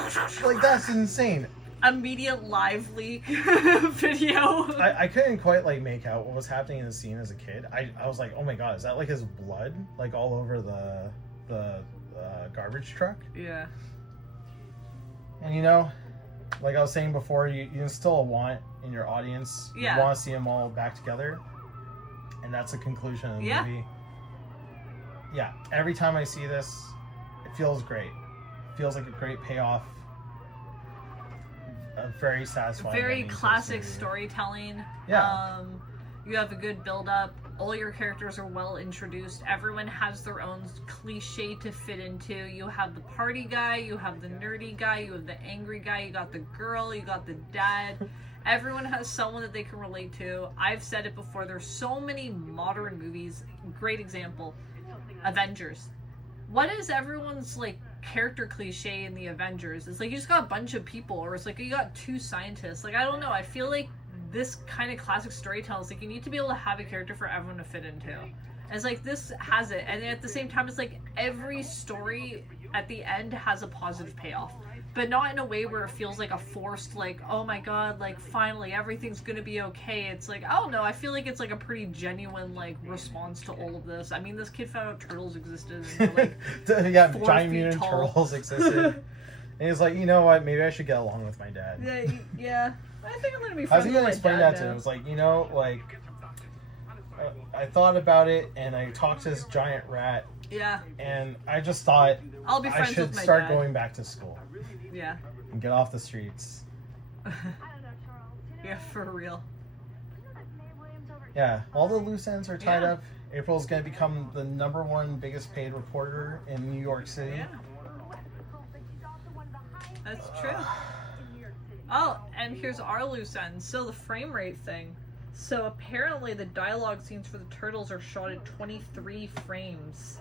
Like, that's insane. Immediate live leak video. I couldn't quite, like, make out what was happening in the scene as a kid. I was like, oh my god, is that, like, his blood? Like, all over the garbage truck? Yeah. And, you know, like I was saying before, you instill a want in your audience. Yeah. You want to see them all back together. And that's the conclusion of the movie. Yeah, every time I see this, it feels great. It feels like a great payoff. A very satisfying. Very classic storytelling. Yeah. You have a good build up. All your characters are well introduced. Everyone has their own cliche to fit into. You have the party guy, you have the nerdy guy, you have the angry guy, you got the girl, you got the dad. Everyone has someone that they can relate to. I've said it before, there's so many modern movies. Great example, Avengers. What is everyone's like character cliche in the Avengers? It's like you just got a bunch of people, or it's like you got two scientists. Like, I don't know, I feel like this kind of classic storytelling is like you need to be able to have a character for everyone to fit into. And it's like this has it, and at the same time it's like every story at the end has a positive payoff, but not in a way where it feels like a forced, like, oh my god, like finally everything's gonna be okay. It's like, oh no, I feel like it's like a pretty genuine like response to all of this. I mean, this kid found out turtles existed and they're, like, yeah, giant mutant turtles existed. And he's like, you know what, maybe I should get along with my dad. Yeah. I think I'm gonna be friends. How's he gonna with my explain dad that to now. him? It was like, you know, like, I thought about it and I talked to this giant rat. Yeah. And I just thought I'll be friends I should with my start dad. going back to school. Yeah. And get off the streets. Yeah, for real. Yeah, all the loose ends are tied Yeah. up. April's gonna become the #1 biggest paid reporter in New York City. Yeah. That's true. Oh, and here's our loose ends. So the frame rate thing. So apparently the dialogue scenes for the turtles are shot at 23 frames.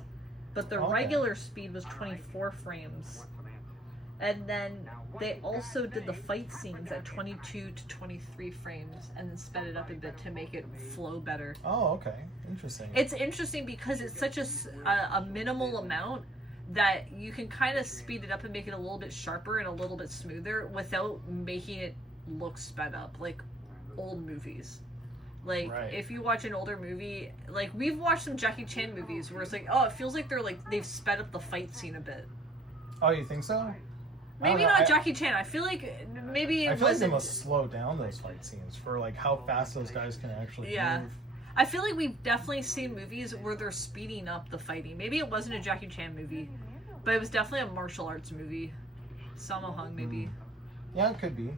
But the Okay. regular speed was 24 frames. And then they also did the fight scenes at 22 to 23 frames and then sped it up a bit to make it flow better. Oh, okay. Interesting. It's interesting because it's such a minimal amount that you can kind of speed it up and make it a little bit sharper and a little bit smoother without making it look sped up like old movies. Like, Right. if you watch an older movie, like, we've watched some Jackie Chan movies where it's like, oh, it feels like they've sped up the fight scene a bit. Oh, you think so? Maybe not Jackie Chan. I feel like maybe it I feel like they wasn't. must slow down those fight scenes for like how fast those guys can actually Yeah. move. I feel like we've definitely seen movies where they're speeding up the fighting. Maybe it wasn't a Jackie Chan movie, but it was definitely a martial arts movie. Sammo Hung, maybe. Yeah, it could be.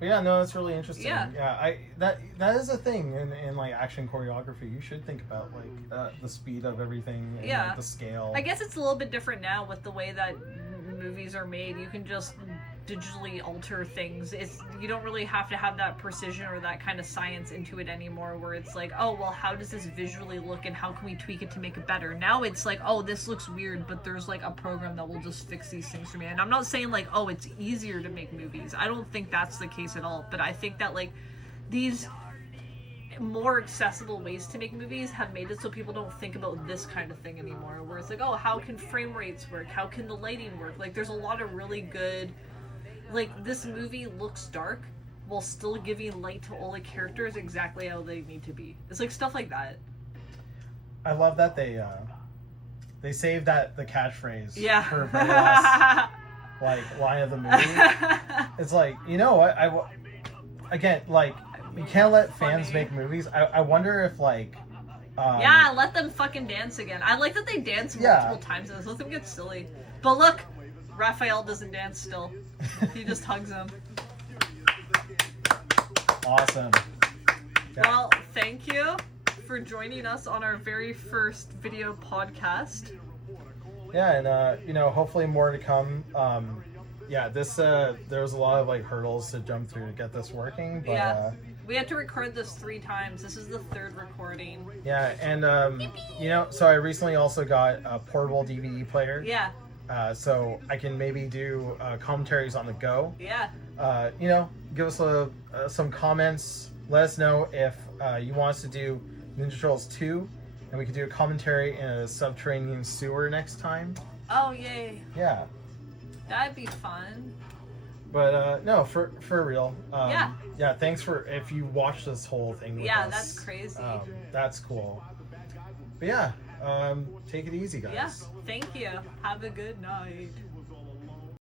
But yeah, no, that's really interesting. Yeah. That is a thing in like action choreography. You should think about like the speed of everything and Yeah. like, the scale. I guess it's a little bit different now with the way that movies are made. You can just digitally alter things. You don't really have to have that precision or that kind of science into it anymore, where it's like, oh well, how does this visually look and how can we tweak it to make it better? Now it's like, oh, this looks weird, but there's like a program that will just fix these things for me. And I'm not saying like, oh, it's easier to make movies. I don't think that's the case at all, but I think that like these more accessible ways to make movies have made it so people don't think about this kind of thing anymore, where it's like, oh, how can frame rates work, how can the lighting work? Like, there's a lot of really good, like, this movie looks dark while still giving light to all the characters exactly how they need to be. It's like stuff like that. I love that they saved the catchphrase for the Yeah. last like line of the movie. It's like, you know what, again, like, you can't let fans Funny. make movies. I wonder if like Yeah, let them fucking dance again. I like that they dance multiple times in this. Let them get silly. But look, Raphael doesn't dance still. He just hugs him. Awesome. Yeah. Well, thank you for joining us on our very first video podcast. Yeah, and you know, hopefully more to come. Yeah, this there was a lot of like hurdles to jump through to get this working, but Yeah. We had to record this 3 times. This is the 3rd recording. yeah, and you know, so I recently also got a portable DVD player. Yeah. So I can maybe do commentaries on the go. Yeah. You know, give us some comments. Let us know if you want us to do Ninja Turtles 2, and we could do a commentary in a subterranean sewer next time. Oh, yay. Yeah. That'd be fun. But no, for real. Yeah. Yeah. Thanks for if you watch this whole thing. With Yeah, us, that's crazy. That's cool. But yeah, take it easy, guys. Yeah. Thank you. Have a good night.